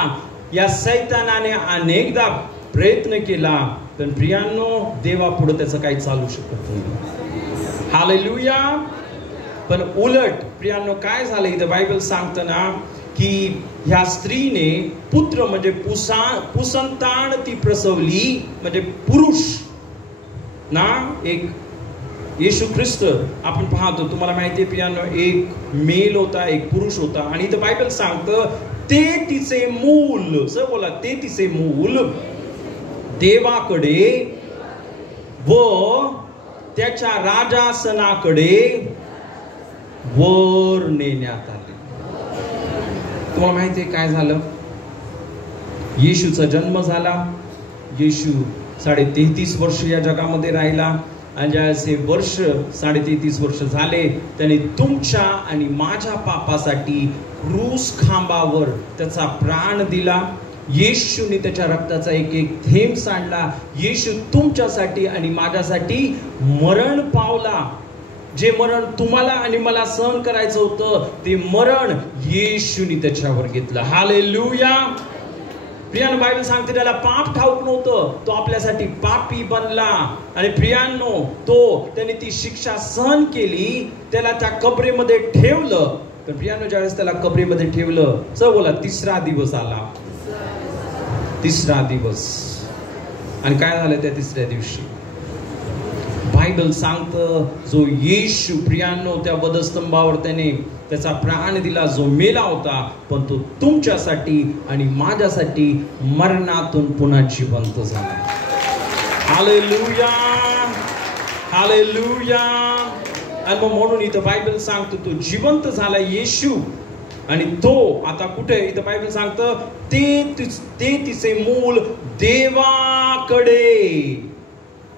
या सैतानाने अनेकदा प्रयत्न केला. पण प्रियांनो, देवापुढे त्याचं काही चालू शकत नाही. हालेलुया. पण उलट प्रियांनो काय झालं इथं बायबल सांगतं ना, की ह्या स्त्रीने पुत्र म्हणजे पुसंतान ती प्रसवली. म्हणजे पुरुष ना, एक येशू ख्रिस्त आपण पाहतो. तुम्हाला माहिती आहे प्रियांनो, एक मेल होता, एक पुरुष होता. आणि इथं बायबल सांगतं ते तिचे मूल, सर बोला, ते तिचे मूल देवाकडे व त्याच्या राजासनाकडे वर नेण्यात आले. तुम्हाला माहिती आहे काय झालं? येशूचा जन्म झाला. येशू 33.5 वर्ष या जगामध्ये राहिला. आणि ज्याचे वर्ष 33.5 वर्ष झाले, त्याने तुमच्या आणि माझ्या पापासाठी क्रूस खांबावर त्याचा प्राण दिला. येशूने त्याच्या रक्ताचा एक एक थेंब सांडला. येशू तुमच्यासाठी आणि माझ्यासाठी मरण पावला. जे मरण तुम्हाला आणि मला सहन करायचं होतं, ते मरण येशूने त्याच्यावर घेतलं. हालेलुया. प्रियांनो, बायबल सांगते त्याला पाप ठाऊक नव्हतं, तो आपल्यासाठी पापी बनला. आणि प्रियांनो, त्याने ती शिक्षा सहन केली. त्याला त्या कबरेमध्ये ठेवलं. तर प्रियांनो, ज्यावेळेस त्याला कबरेमध्ये ठेवलं, चल बोला, 3रा दिवस आला. 3रा दिवस. आणि काय झालं त्या 3ऱ्या दिवशी? बायबल सांगतं जो येशू प्रियांनो त्या वधस्तंभावर त्याने त्याचा प्राण दिला, जो मेला होता, पण तो तुमच्यासाठी आणि माझ्यासाठी मरणातून पुन्हा जिवंत झाला. हालेलुया. हालेलुया. आणि मग म्हणून इथं बायबल सांगतो तो जिवंत झाला येशू. आणि तो आता कुठे? इथं बायबल सांगतं ते तिचे मूल देवाकडे.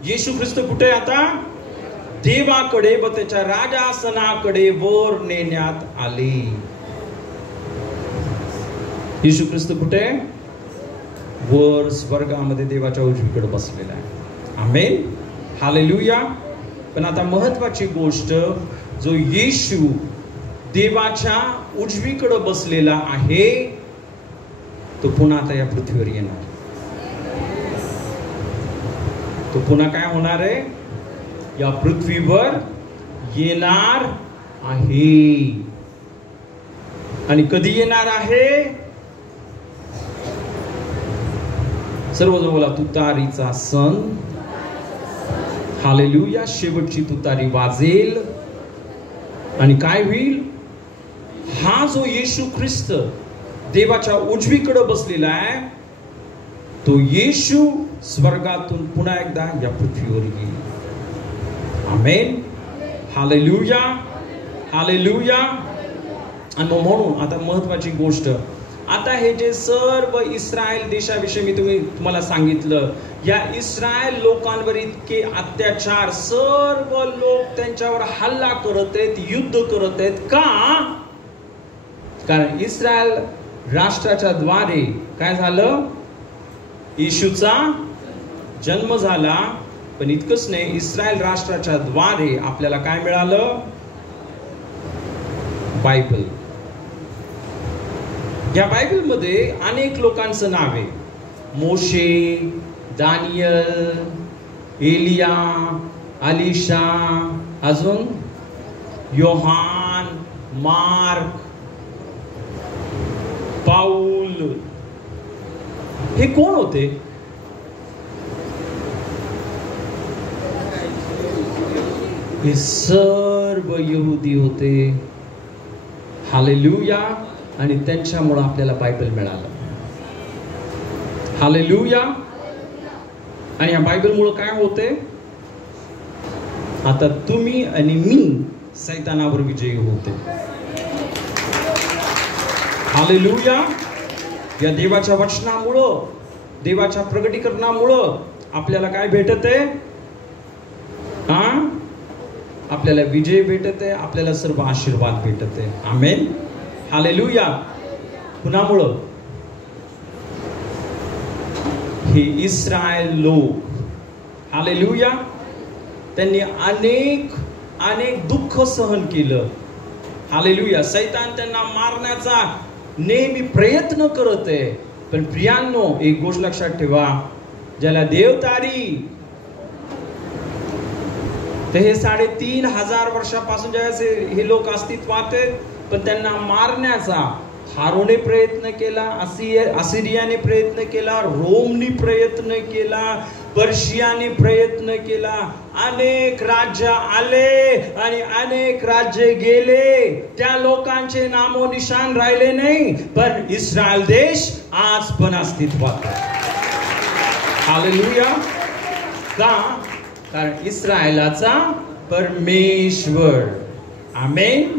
येशू ख्रिस्त कुठे आता? देवाकडे व त्याच्या राजासनाकडे वर नेण्यात आले. येशू ख्रिस्त कुठे? वर स्वर्गामध्ये देवाच्या उजवीकडे बसलेला आहे. आमेन. हालेलुया. पण आता महत्वाची गोष्ट, जो येशू देवाच्या उजवीकडे बसलेला आहे, तो पुन्हा आता या पृथ्वीवर येणार. तो पुन्हा काय होणार आहे? या पृथ्वीवर येणार आहे. आणि कधी येणार आहे? सर्वजण बोला, तुतारीचा सण. हालेलुया. शेवटची तुतारी वाजेल आणि काय होईल? हा जो येशू ख्रिस्त देवाच्या उजवीकडे बसलेला आहे, तो येशू स्वर्गातून पुन्हा एकदा या पृथ्वीवर येईल. आमेन. हालेलुया. हालेलुया. आणि म्हणून आता महत्वाची गोष्ट, आता हे जे सर्व इस्रायल देशाविषयी मी तुम्हाला सांगितलं, या इस्रायल लोकांवर इतके अत्याचार, सर्व लोक त्यांच्यावर हल्ला करत आहेत, युद्ध करत आहेत. का? कारण इस्रायल राष्ट्राच्या द्वारे काय झालं? येशूचा जन्म झाला. पण इतकंच नाही, इस्रायल राष्ट्राच्या द्वारे आपल्याला काय मिळालं? बायबल. या बायबलमध्ये अनेक लोकांचं नाव आहे. मोशे, दानियल, एलिया, अलिशा, अजून योहान, मार्क, पाऊल. हे कोण होते? हे सर्व यहुदी होते. हालेलुया. आणि त्यांच्यामुळे आपल्याला बायबल मिळालं. हालेलुया. आणि या बायबलमुळे काय होते? आता तुम्ही आणि मी सैतानावर विजयी होते. हालेलुया. या देवाच्या वचनामुळं, देवाच्या प्रगटीकरणामुळं आपल्याला काय भेटत आहे? आपल्याला विजय भेटत आहे, आपल्याला सर्व आशीर्वाद भेटत आहे. आमेन. हालेलुया. कुणामुळं? हे इस्रायल लोक, हालेलुया, त्यांनी अनेक अनेक दुःख सहन केलं. हालेलुया. सैतान त्यांना मारण्याचा नेहमी प्रयत्न करत आहे. पण प्रियांनो, एक गोष्ट लक्षात ठेवा, ज्याला देव तारी, तर हे 3,500 वर्षापासून ज्यावेळेस हे लोक अस्तित्वात आहेत, पण त्यांना मारण्याचा हारोने प्रयत्न केला, असिरियाने प्रयत्न केला, रोमनी प्रयत्न केला, पर्शियाने प्रयत्न केला. अनेक राज्य आले आणि अनेक राज्य गेले. त्या लोकांचे नामो निशान राहिले नाही, पण इस्रायल देश आज पण अस्तित्वात आहे. हालेलुया. का? कारण इस्रायलाचा परमेश्वर. आमेन.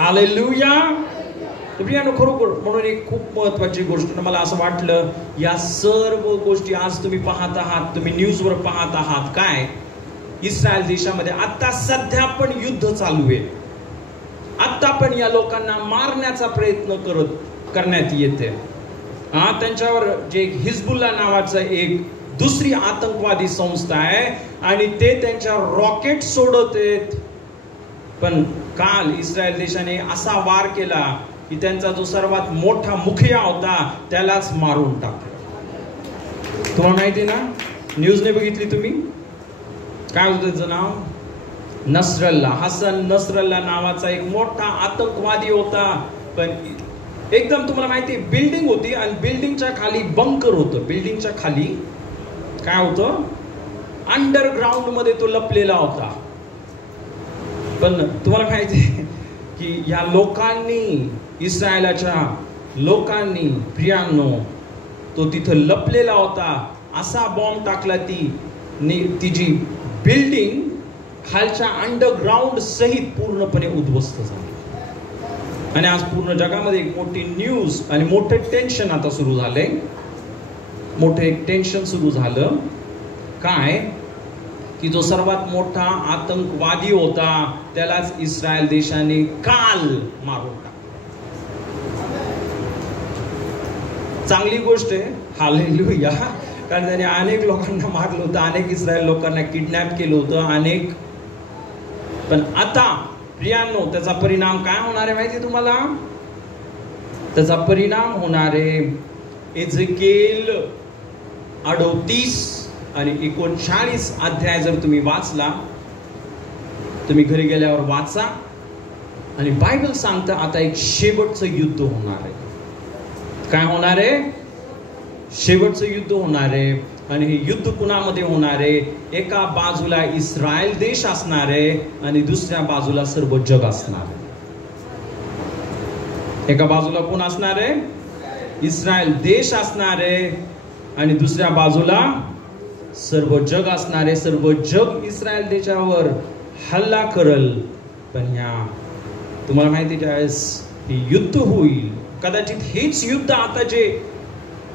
हालेलुया. प्रियानो, खरोखर म्हणून एक खूप महत्वाची गोष्ट मला असं वाटलं, या सर्व गोष्टी आज तुम्ही पाहत आहात, तुम्ही न्यूजवर पाहत आहात. काय? इस्रायल देशामध्ये आता सध्या पण युद्ध चालू आहे. आता पण या लोकांना मारण्याचा प्रयत्न करण्यात येते. त्यांच्यावर जे हिजबुल्ला नावाचं एक दुसरी आतंकवादी संस्था आहे आणि ते त्यांच्या रॉकेट सोडत आहेत. पण काल इस्रायल देशाने असा वार केला की त्यांचा जो सर्वात मोठा मुखिया होता त्यालाच मारून टाकलं. तुम्हाला माहिती ना, न्यूजने बघितली तुम्ही? काय होतं त्याचं नाव? नसरल्ला. हसन नसरल्ला नावाचा एक मोठा आतंकवादी होता. पण एकदम तुम्हाला माहिती, बिल्डिंग होती आणि बिल्डिंगच्या खाली बंकर होतं. बिल्डिंगच्या खाली काय होतं? अंडरग्राउंड मध्ये तो लपलेला होता. पण तुम्हाला माहिती की या लोकांनी, इस्रायलाच्या लोकांनी, प्रियांनो, तो तिथं लपलेला होता. असा बॉम्ब टाकला ती जी बिल्डिंग खालच्या अंडरग्राउंड सहित पूर्णपणे उद्ध्वस्त झाली. आणि आज पूर्ण जगामध्ये एक मोठी न्यूज आणि मोठे टेन्शन आता सुरू झाले. मोठे एक टेन्शन सुरू झालं. काय? की जो सर्वात मोठा आतंकवादी होता त्यालाच इस्रायल देशाने काल मारून टाकलं. चांगली गोष्ट आहे. हालेलुया. कारण त्याने अनेक लोकांना मारलं होतं, अनेक इस्रायल लोकांना किडनॅप केलं होतं, अनेक. पण आता प्रियांनो, त्याचा परिणाम काय होणार आहे माहिती तुम्हाला? त्याचा परिणाम होणार आहे एजेकिएल 38 आणि 39 अध्याय जर तुम्ही वाचला, तुम्ही घरी गेल्यावर वाचा, आणि बायबल सांगतं आता एक शेवटचं युद्ध होणार आहे. काय होणार आहे? शेवटचं युद्ध होणार आहे. आणि हे युद्ध कुणामध्ये होणार आहे? एका बाजूला इस्रायल देश असणार आहे आणि दुसऱ्या बाजूला सर्व जग असणार आहे. एका बाजूला कोण असणार आहे? इस्रायल देश असणार आहे आणि दुसऱ्या बाजूला सर्व जग असणार आहे. सर्व जग इस्रायल देशावर हल्ला करल. पण ह्या तुम्हाला माहिती, ज्यावेळेस हे युद्ध होईल, कदाचित हेच युद्ध आता जे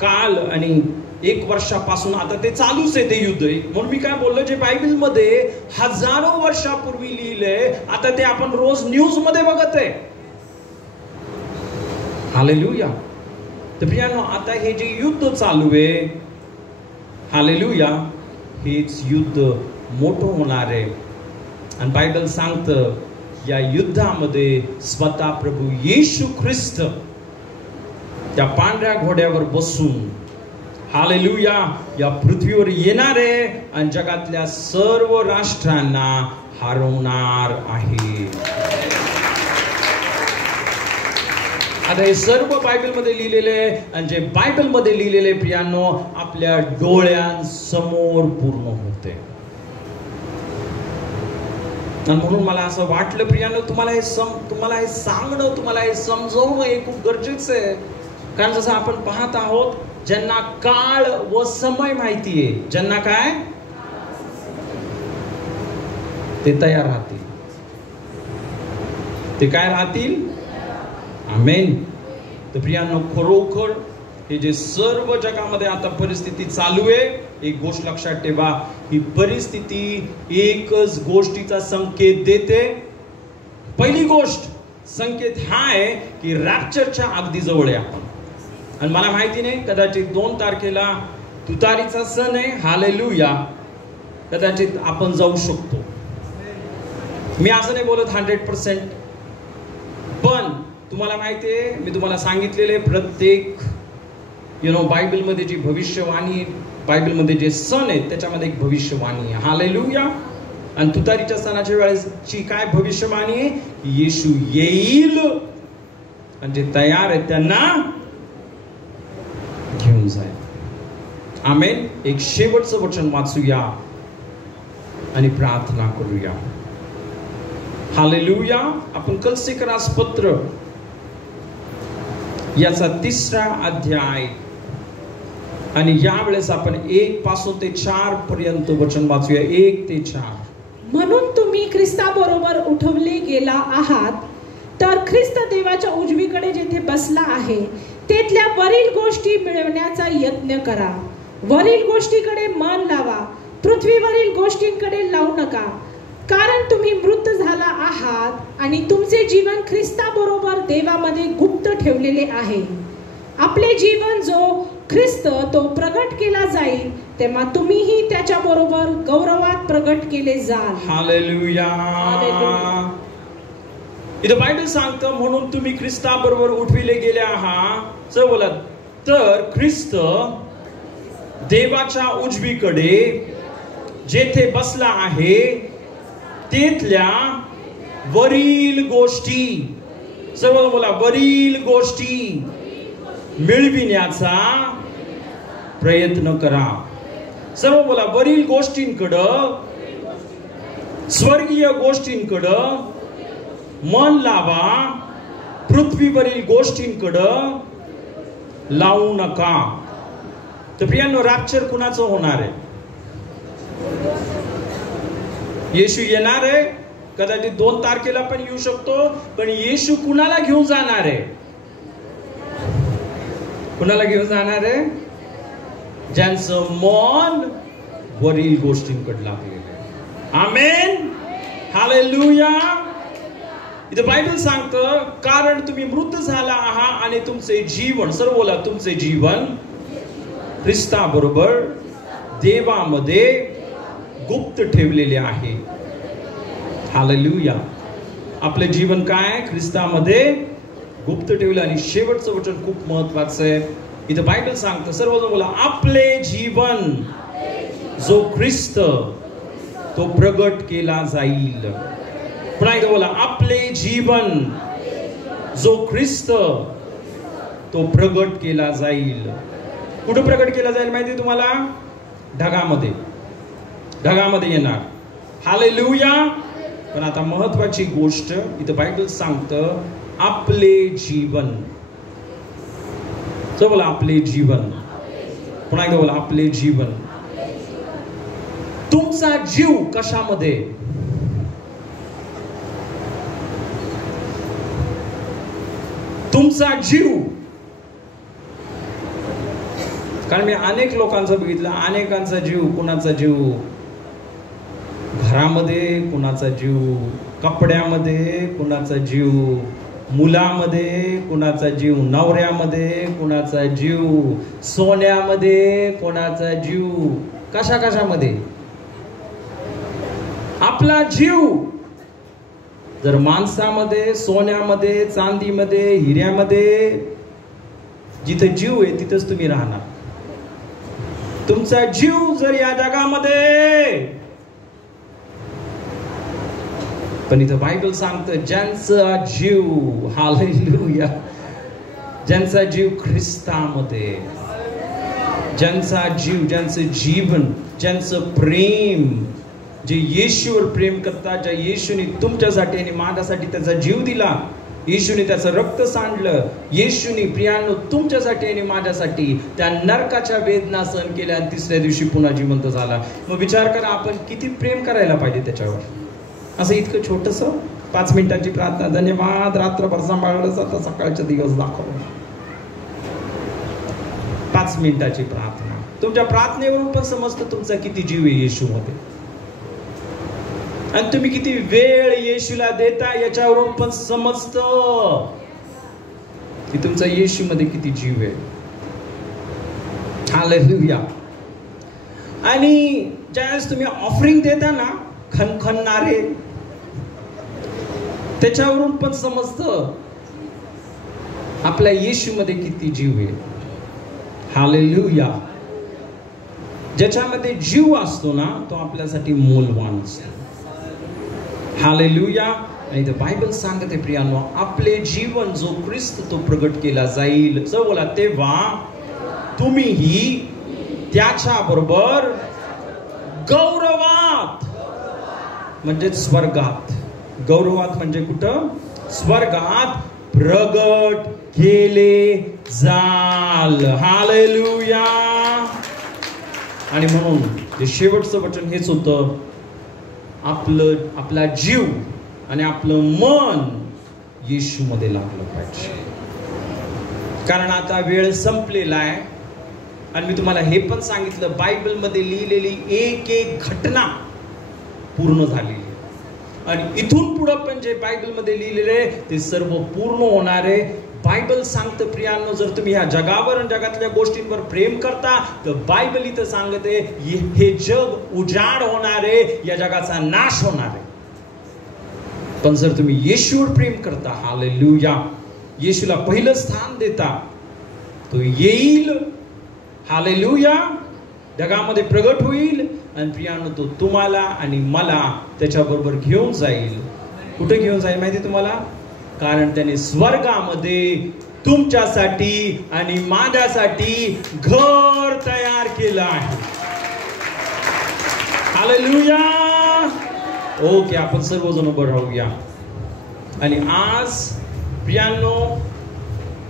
काल आणि 1 वर्षापासून आता ते चालूच आहे ते युद्ध. म्हणून मी काय बोललो, जे बायबल मध्ये हजारो वर्षापूर्वी लिहिलंय, आता ते आपण रोज न्यूज मध्ये बघत आहे. हालेलुया. तर प्रियांनो, आता हे जे युद्ध चालू आहे, हालेलुया, हेच युद्ध मोठं होणार आहे. आणि बायबल सांगतं या युद्धामध्ये स्वतः प्रभू येशू ख्रिस्त त्या पांढऱ्या घोड्यावर बसून हालेलुया या पृथ्वीवर येणार आहे आणि जगातल्या सर्व राष्ट्रांना हरवणार आहे. आता हे सर्व बायबलमध्ये लिहिलेले आणि जे बायबलमध्ये लिहिलेले प्रियांनो आपल्या डोळ्यांसमोर पूर्ण होते. आणि म्हणून मला असं वाटलं प्रियांनो तुम्हाला हे सांगणं, तुम्हाला हे समजवणं हे खूप गरजेचं आहे. कारण जसं आपण पाहत आहोत, ज्यांना काळ व समय माहितीये, ज्यांना काय ते तयार राहतील, ते काय राहतील. आमेन. तर प्रियांनो खरोखर हे जे सर्व जगामध्ये आता परिस्थिती चालू आहे, एक गोष्ट लक्षात ठेवा, ही परिस्थिती एकच गोष्टीचा संकेत देते. पहिली गोष्ट संकेत हा आहे की रॅप्चरच्या अगदी जवळ आहे आपण. आणि मला माहिती नाही, कदाचित 2 तारखेला तुतारीचा सण आहे, हालेलुया, कदाचित आपण जाऊ शकतो. मी असं नाही बोलत 100%, पण तुम्हाला माहिती आहे, मी तुम्हाला सांगितलेले प्रत्येक बायबलमध्ये जी भविष्यवाणी, बायबलमध्ये जे सण आहेत त्याच्यामध्ये एक भविष्यवाणी आहे. हालेलुया. आणि तुतारीच्या सणाच्या वेळेसची काय भविष्यवाणी आहे? येशू येईल आणि जे तयार आहेत त्यांना घेऊन जाईल. आमेन. एक शेवटचं वचन वाचूया आणि प्रार्थना करूया. हालेलुया. आपण कलसीकरास पत्र याचा 3रा अध्याय आणि यावेळेस आपण 1 पासून ते 4 पर्यंत वचन वाचूया. 1 ते 4. म्हणून तुम्ही ख्रिस्ताबरोबर उठवले गेला आहात, तर ख्रिस्त देवाच्या उजवीकडे जेथे बसला आहे तेथल्या वरील गोष्टी मिळवण्याचा यत्न करा. वरील गोष्टीकडे मन लावा, पृथ्वीवरील गोष्टींकडे लावू नका. कारण तुम्ही मृत झाला आहात आणि तुमचे जीवन ख्रिस्ताबरोबर देवामध्ये गुप्त ठेवलेले आहे. आपले जीवन जो ख्रिस्त तो प्रगट केला जाईल, तेव्हा तुम्हीही त्याच्या बरोबर गौरवात प्रगट केले जाल. हालेलुया. इथं बायबल सांगतं, म्हणून तुम्ही ख्रिस्ताबरोबर उठविले गेले आहात. चल बोला. तर ख्रिस्त देवाच्या उजवीकडे जेथे बसला आहे तेथल्या वरील गोष्टी, सर्व बोला, वरील गोष्टी मिळविण्याचा प्रयत्न करा. सर्व बोला, वरील गोष्टींकडं, स्वर्गीय गोष्टींकडं मन लावा, पृथ्वीवरील गोष्टींकडं लावू नका. तर प्रियांनो, रॅप्चर कुणाचं होणार आहे? येशू येणार आहे. कदाचित 2 तारखेला पण येऊ शकतो, पण येशू कुणाला घेऊन जाणार आहे? कुणाला घेऊन जाणार आहे? ज्यांचं मन वरील गोष्टींकडे लागलेलं आहे. आमेन. हालेलुया. इथं बायबल सांगतं, कारण तुम्ही मृत झाला आहात आणि तुमचे जीवन, सर्व बोला, तुमचे जीवन ख्रिस्ताबरोबर देवामध्ये गुप्त ठेवलेले आहे. हालेलुया. आपले जीवन काय? ख्रिस्तामध्ये गुप्त ठेवले. आणि शेवटचं वचन खूप महत्वाचं आहे. इथं बायबल सांगतं, सर्वजण बोला, आपले जीवन जो ख्रिस्त तो प्रगट केला जाईल. पुन्हा एकदा बोला, आपले जीवन जो ख्रिस्त तो प्रगट केला जाईल. कुठं प्रगट केला जाईल माहिती तुम्हाला? ढगामध्ये. ढगामध्ये येणार. हालेलुया. पण आता महत्वाची गोष्ट इथं बायबल सांगतं, आपले जीवन. चल बोला, आपले जीवन. पुन्हा एकदा बोला, आपले जीवन. तुमचा जीव कशामध्ये? तुमचा जीव. कारण मी अनेक लोकांचं बघितलं, अनेकांचा जीव, कुणाचा जीव घरामध्ये, कुणाचा जीव कपड्यामध्ये, कुणाचा जीव मुलामध्ये, कुणाचा जीव नवऱ्यामध्ये, कुणाचा जीव सोन्यामध्ये, कुणाचा जीव कशामध्ये. आपला जीव जर माणसामध्ये, सोन्यामध्ये, चांदीमध्ये, हिऱ्यामध्ये जिथं जीव आहे तिथंच तुम्ही राहणार. तुमचा जीव जर या जगामध्ये, पण इथं बायबल सांगतं ज्यांचा जीव, हालेलुया, ज्यांचा जीव ख्रिस्तामध्ये, ज्यांचा जीव, ज्यांचं जीवन, ज्यांचं प्रेम, जे येशूवर प्रेम करतात, ज्या येशूने तुमच्यासाठी आणि माझ्यासाठी त्याचा जीव दिला, येशूने त्याचं रक्त सांडलं, येशूने प्रियानो तुमच्यासाठी आणि माझ्यासाठी त्या नरकाच्या वेदना सहन केल्या आणि तिसऱ्या दिवशी पुन्हा जिवंत झाला. मग विचार करा आपण किती प्रेम करायला पाहिजे त्याच्यावर. असं इतकं छोटंसं 5 मिनिटांची प्रार्थना, धन्यवाद रात्रभर सांभाळलं, आता सकाळचा दिवस दाखवलं. 5 मिनिटाची प्रार्थना. तुमच्या प्रार्थनेवरून पण समजतं तुमचा किती जीव आहे येशूमध्ये, आणि तुम्ही किती वेळ येशूला देता याच्यावरून पण समजतं की तुमचा येशूमध्ये किती जीव आहे. हालेलुया. आणि ज्यावेळेस तुम्ही ऑफरिंग देता ना, खणखणणारे, त्याच्यावरून पण समजतं आपल्या येशूमध्ये किती जीव आहे. हालेलुया. ज्याच्यामध्ये जीव असतो ना तो आपल्यासाठी मोलवान असतो. हालेलुया. आणि बायबल सांगते प्रियानो, आपले जीवन जो ख्रिस्त तो प्रगट केला जाईल, जो बोला, तेव्हा तुम्हीही त्याच्या बरोबर गौरवात, म्हणजे स्वर्गात, गौरवात म्हणजे कुठं, स्वर्गात प्रगट केले जाल. हालेलुया. आणि म्हणून ते शेवटचं वचन हेच होतं, आपला जीव आणि आपलं मन येशूमध्ये लागलं पाहिजे. कारण आता वेळ संपलेला आहे. आणि मी तुम्हाला हे पण सांगितलं, बायबलमध्ये लिहिलेली एक एक घटना पूर्ण झालेली आहे, आणि इथून पुढे पण जे बायबलमध्ये लिहिलेले ते सर्व पूर्ण होणार आहे. बायबल सांगतं प्रियांनो, जर तुम्ही ह्या जगावर आणि जगातल्या गोष्टींवर प्रेम करता तर बायबल इथं सांगते हे जग उजाड होणार आहे, या जगाचा नाश होणार आहे. पण जर तुम्ही येशूवर प्रेम करता, हालेलुया, येशूला पहिलं स्थान देता, तो येईल, हालेलुया, जगामध्ये प्रगट होईल, आणि प्रियांनो तो तुम्हाला आणि मला त्याच्याबरोबर घेऊन जाईल. कुठे घेऊन जाईल माहिती तुम्हाला? कारण त्याने स्वर्गामध्ये तुमच्यासाठी आणि माझ्यासाठी घर तयार केलं आहे. हालेलुया. ओके, आपण सर्वजण उभं राहूया. आणि आज प्रियांनो,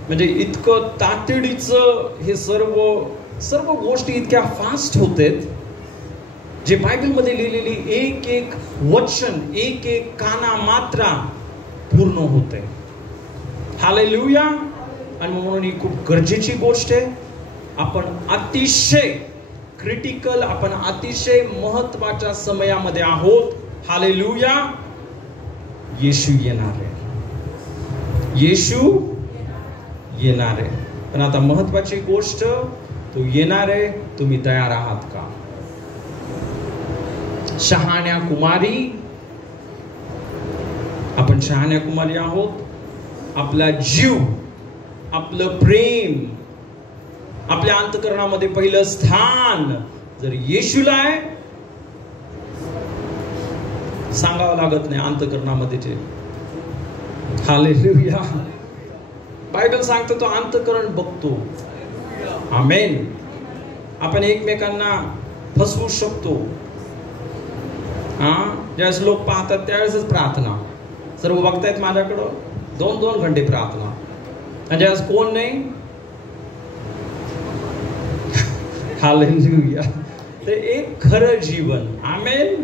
म्हणजे इतकं तातडीचं हे सर्व गोष्टी इतक्या फास्ट होतात, जे बायबलमध्ये लिहिलेली एक एक वचन, एक एक काना मात्रा पूर्ण होते. हालेलुया. आणि म्हणून ही खूप गरजेची गोष्ट आहे. आपण अतिशय क्रिटिकल, आपण अतिशय महत्वाच्या समयामध्ये आहोत. हालेलुया. येशू येणार आहे, येशू येणार आहे. पण आता महत्वाची गोष्ट, तो येणार आहे, तुम्ही तयार आहात का? शहाण्या कुमारी, आपण शहाण्या कुमारी आहोत. आपला जीव, आपलं प्रेम, आपल्या अंतःकरणामध्ये पहिलं स्थान जर येशूला आहे, सांगावं लागत नाही अंतःकरणामध्ये जे. हालेलुया. बायबल सांगतो तो अंतःकरण बघतो. आमेन. आपण एकमेकांना फसवू शकतो. ज्यावेळेस लोक पाहतात त्यावेळेसच प्रार्थना, सर्व बघतायत माझ्याकडं, 2-2 घंटे प्रार्थना, आणि ज्यावेळेस कोण नाही, हालेलुया. ते एक खरं जीवन, आमेन,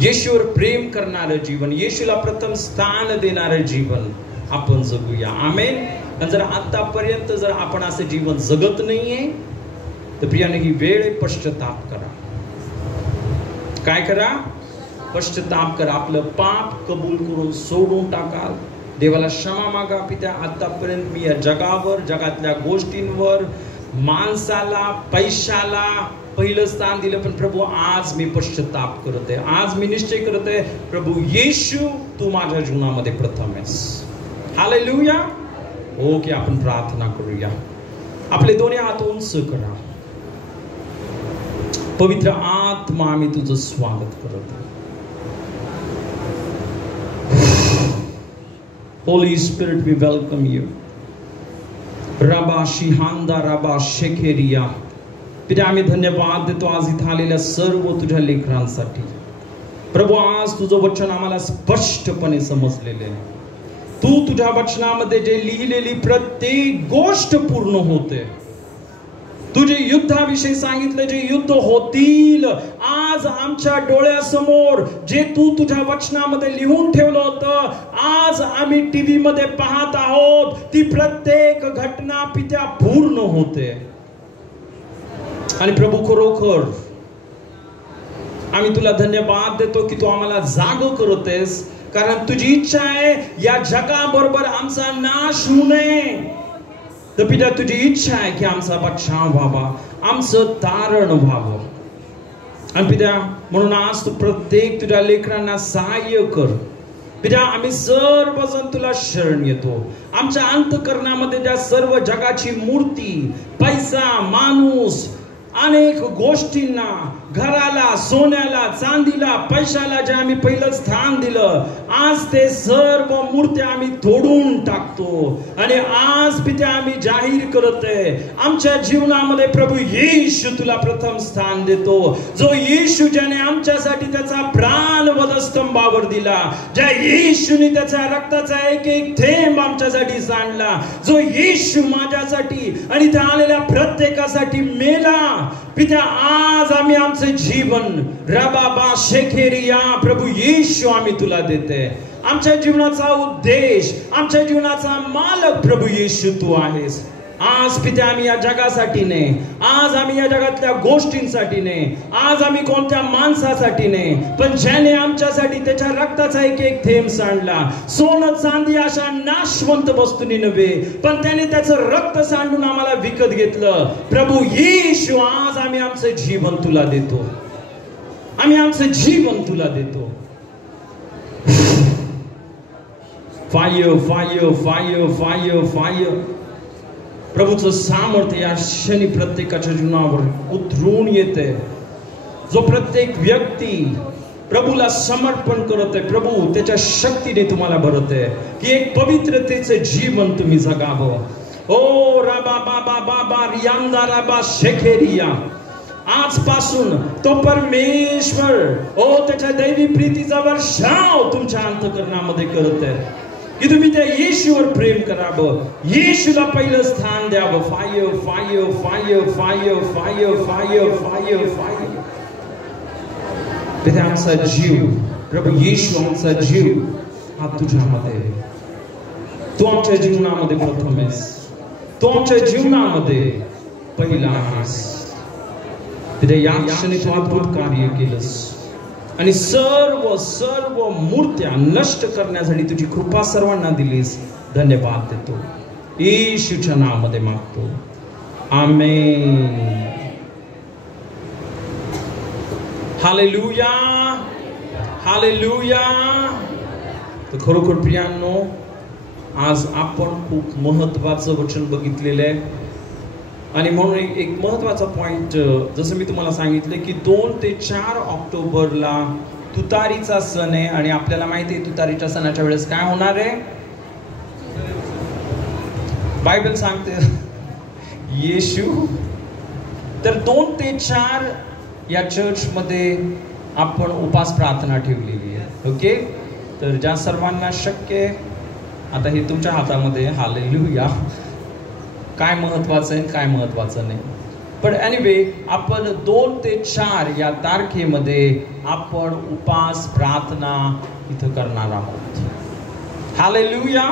येशूवर प्रेम करणारं जीवन, येशूला प्रथम स्थान देणारं जीवन आपण जगूया. आमेन. आणि जर आतापर्यंत जर आपण असं जीवन जगत नाहीये तर प्रियाने ही वेळ पश्चाताप करा. काय करा? पश्चाताप करा. आपलं पाप कबूल करून सोडून टाका. देवाला क्षमा मागा. पित्या, आतापर्यंत मी या जगावर, जगातल्या गोष्टींवर माणसाला, पैशाला पहिलं स्थान दिलं. पण प्रभू आज मी पश्चाताप करत आहे, आज मी निश्चय करत आहे प्रभू येशू तू माझ्या जीवनामध्ये प्रथम आहेस. हालेलुया. ओके, आपण प्रार्थना करूया. आपले दोन्ही हात उंच करा. पवित्र आत्मा आम्ही तुझं स्वागत करत. Holy Spirit, we welcome you. Rabba Shihanda Rabba Shekeria. पिता आम्ही धन्यवाद देतो आज इथं आलेल्या सर्व तुझ्या लेकरांसाठी. प्रभू आज तुझं वचन आम्हाला स्पष्टपणे समजलेलं आहे. तू तुझ्या वचनामध्ये जे लिहिलेली प्रत्येक गोष्ट पूर्ण होते. तुझे युद्धाविषयी सांगितले, जे युद्ध होतील आज आमच्या डोळ्यासमोर, जे तू तुझ्या वचनामध्ये लिहून ठेवलं होतं, आज आम्ही टीव्ही मध्ये पाहत आहोत. ती प्रत्येक घटना पित्या पूर्ण होते. आणि प्रभू खरोखर आम्ही तुला धन्यवाद देतो की तू आम्हाला जाग करतेस, कारण तुझी इच्छा आहे या जगाबरोबर आमचा नाश होऊ नये. तर पिता तुझी इच्छा आहे की आमचा बचाव व्हावा, आमचं तारण व्हावं. आणि पिता म्हणून आज तू प्रत्येक तुझ्या लेकरांना सहाय्य कर. पिता आम्ही सर्वजण तुला शरण येतो. आमच्या अंतःकरणामध्ये ज्या सर्व जगाची मूर्ती, पैसा, माणूस, अनेक गोष्टींना, घराला, सोन्याला, चांदीला, पैशाला जे आम्ही पहिलं स्थान दिलं, आज ते सर्व मूर्त्या आम्ही तोडून टाकतो. आणि आज पित्या आम्ही जाहीर करत आहे आमच्या जीवनामध्ये प्रभू येशू तुला प्रथम स्थान देतो. जो येशू ज्याने आमच्यासाठी त्याचा प्राण वधस्तंभावर दिला, ज्या येशूने त्याच्या रक्ताचा एक एक थेंब आमच्यासाठी सांडला, जो येशू माझ्यासाठी आणि त्या आलेल्या प्रत्येकासाठी मेला. पित्या आज आम्ही आमचे जीवन रबाबा शेखेरिया प्रभू येशू आम्ही तुला देते. आमच्या जीवनाचा उद्देश, आमच्या जीवनाचा मालक प्रभू येशू तू आहेस. आज पित्या आम्ही या जगासाठी नाही, आज आम्ही या जगातल्या गोष्टींसाठी नाही, आज आम्ही कोणत्या माणसासाठी नाही, पण ज्याने आमच्यासाठी त्याच्या रक्ताचा एक एक थेंब सांडला. सोनं चांदी अशा नाशवंत वस्तूंनी नव्हे, पण त्याने त्याचं रक्त सांडून आम्हाला विकत घेतलं. प्रभू येशू आज आम्ही आमचं जीवन तुला देतो. आम्ही आमचं जीवन तुला देतो. Fire fire fire fire fire. प्रभूचं सामर्थ्य या क्षणी प्रत्येकाच्या जीवनावर उतरून येते. जो प्रत्येक व्यक्ती प्रभूला समर्पण करत आहे, प्रभू त्याच्या शक्तीने तुम्हाला भरत आहे की एक पवित्रतेचं जीवन तुम्ही जगावं. ओ राबा बाबा बाबा रियांदा राबा शेखेरिया. आजपासून तो परमेश्वर त्याच्या दैवी प्रीतीचा वर्षाव तुमच्या अंतःकरणामध्ये करत आहे की तुम्ही त्या येशूवर प्रेम करावं, येशूला पहिलं स्थान द्यावं. Fire fire fire fire fire fire fire fire. पिता आमचा जीव प्रभू येशू, आमचा जीव हा तुझ्यामध्ये. तू आमच्या जीवनामध्ये प्रथम आहेस, तू आमच्या जीवनामध्ये पहिला आहेस. पिता या क्षणी तू अद्भुत कार्य केलंस आणि सर्व सर्व मूर्त्या नष्ट करण्यासाठी तुझी कृपा सर्वांना दिलीस. धन्यवाद देतो. येशूच्या नावामध्ये मागतो. आमेन. Hallelujah hallelujah. तर खरोखर प्रियांनो, आज आपण खूप महत्वाचं वचन बघितलेलं आहे. आणि म्हणून एक महत्वाचा पॉइंट, जसं मी तुम्हाला सांगितलं की 2 ते 4 ऑक्टोबरला तुतारीचा सण आहे. आणि आपल्याला माहिती आहे तुतारीच्या सणाच्या वेळेस काय होणार आहे. बायबल सांगते येशू. तर 2 ते 4 या चर्चमध्ये आपण उपास प्रार्थना ठेवलेली आहे. ओके, तर ज्या सर्वांना शक्य आहे, आता हे तुमच्या हातामध्ये. हालेलुया. काय महत्वाचं आहे काय महत्वाचं नाही. पण एनिवे आपण 2 ते 4 या तारखेमध्ये आपण उपास प्रार्थना इथं करणार आहोत. हालेलुया.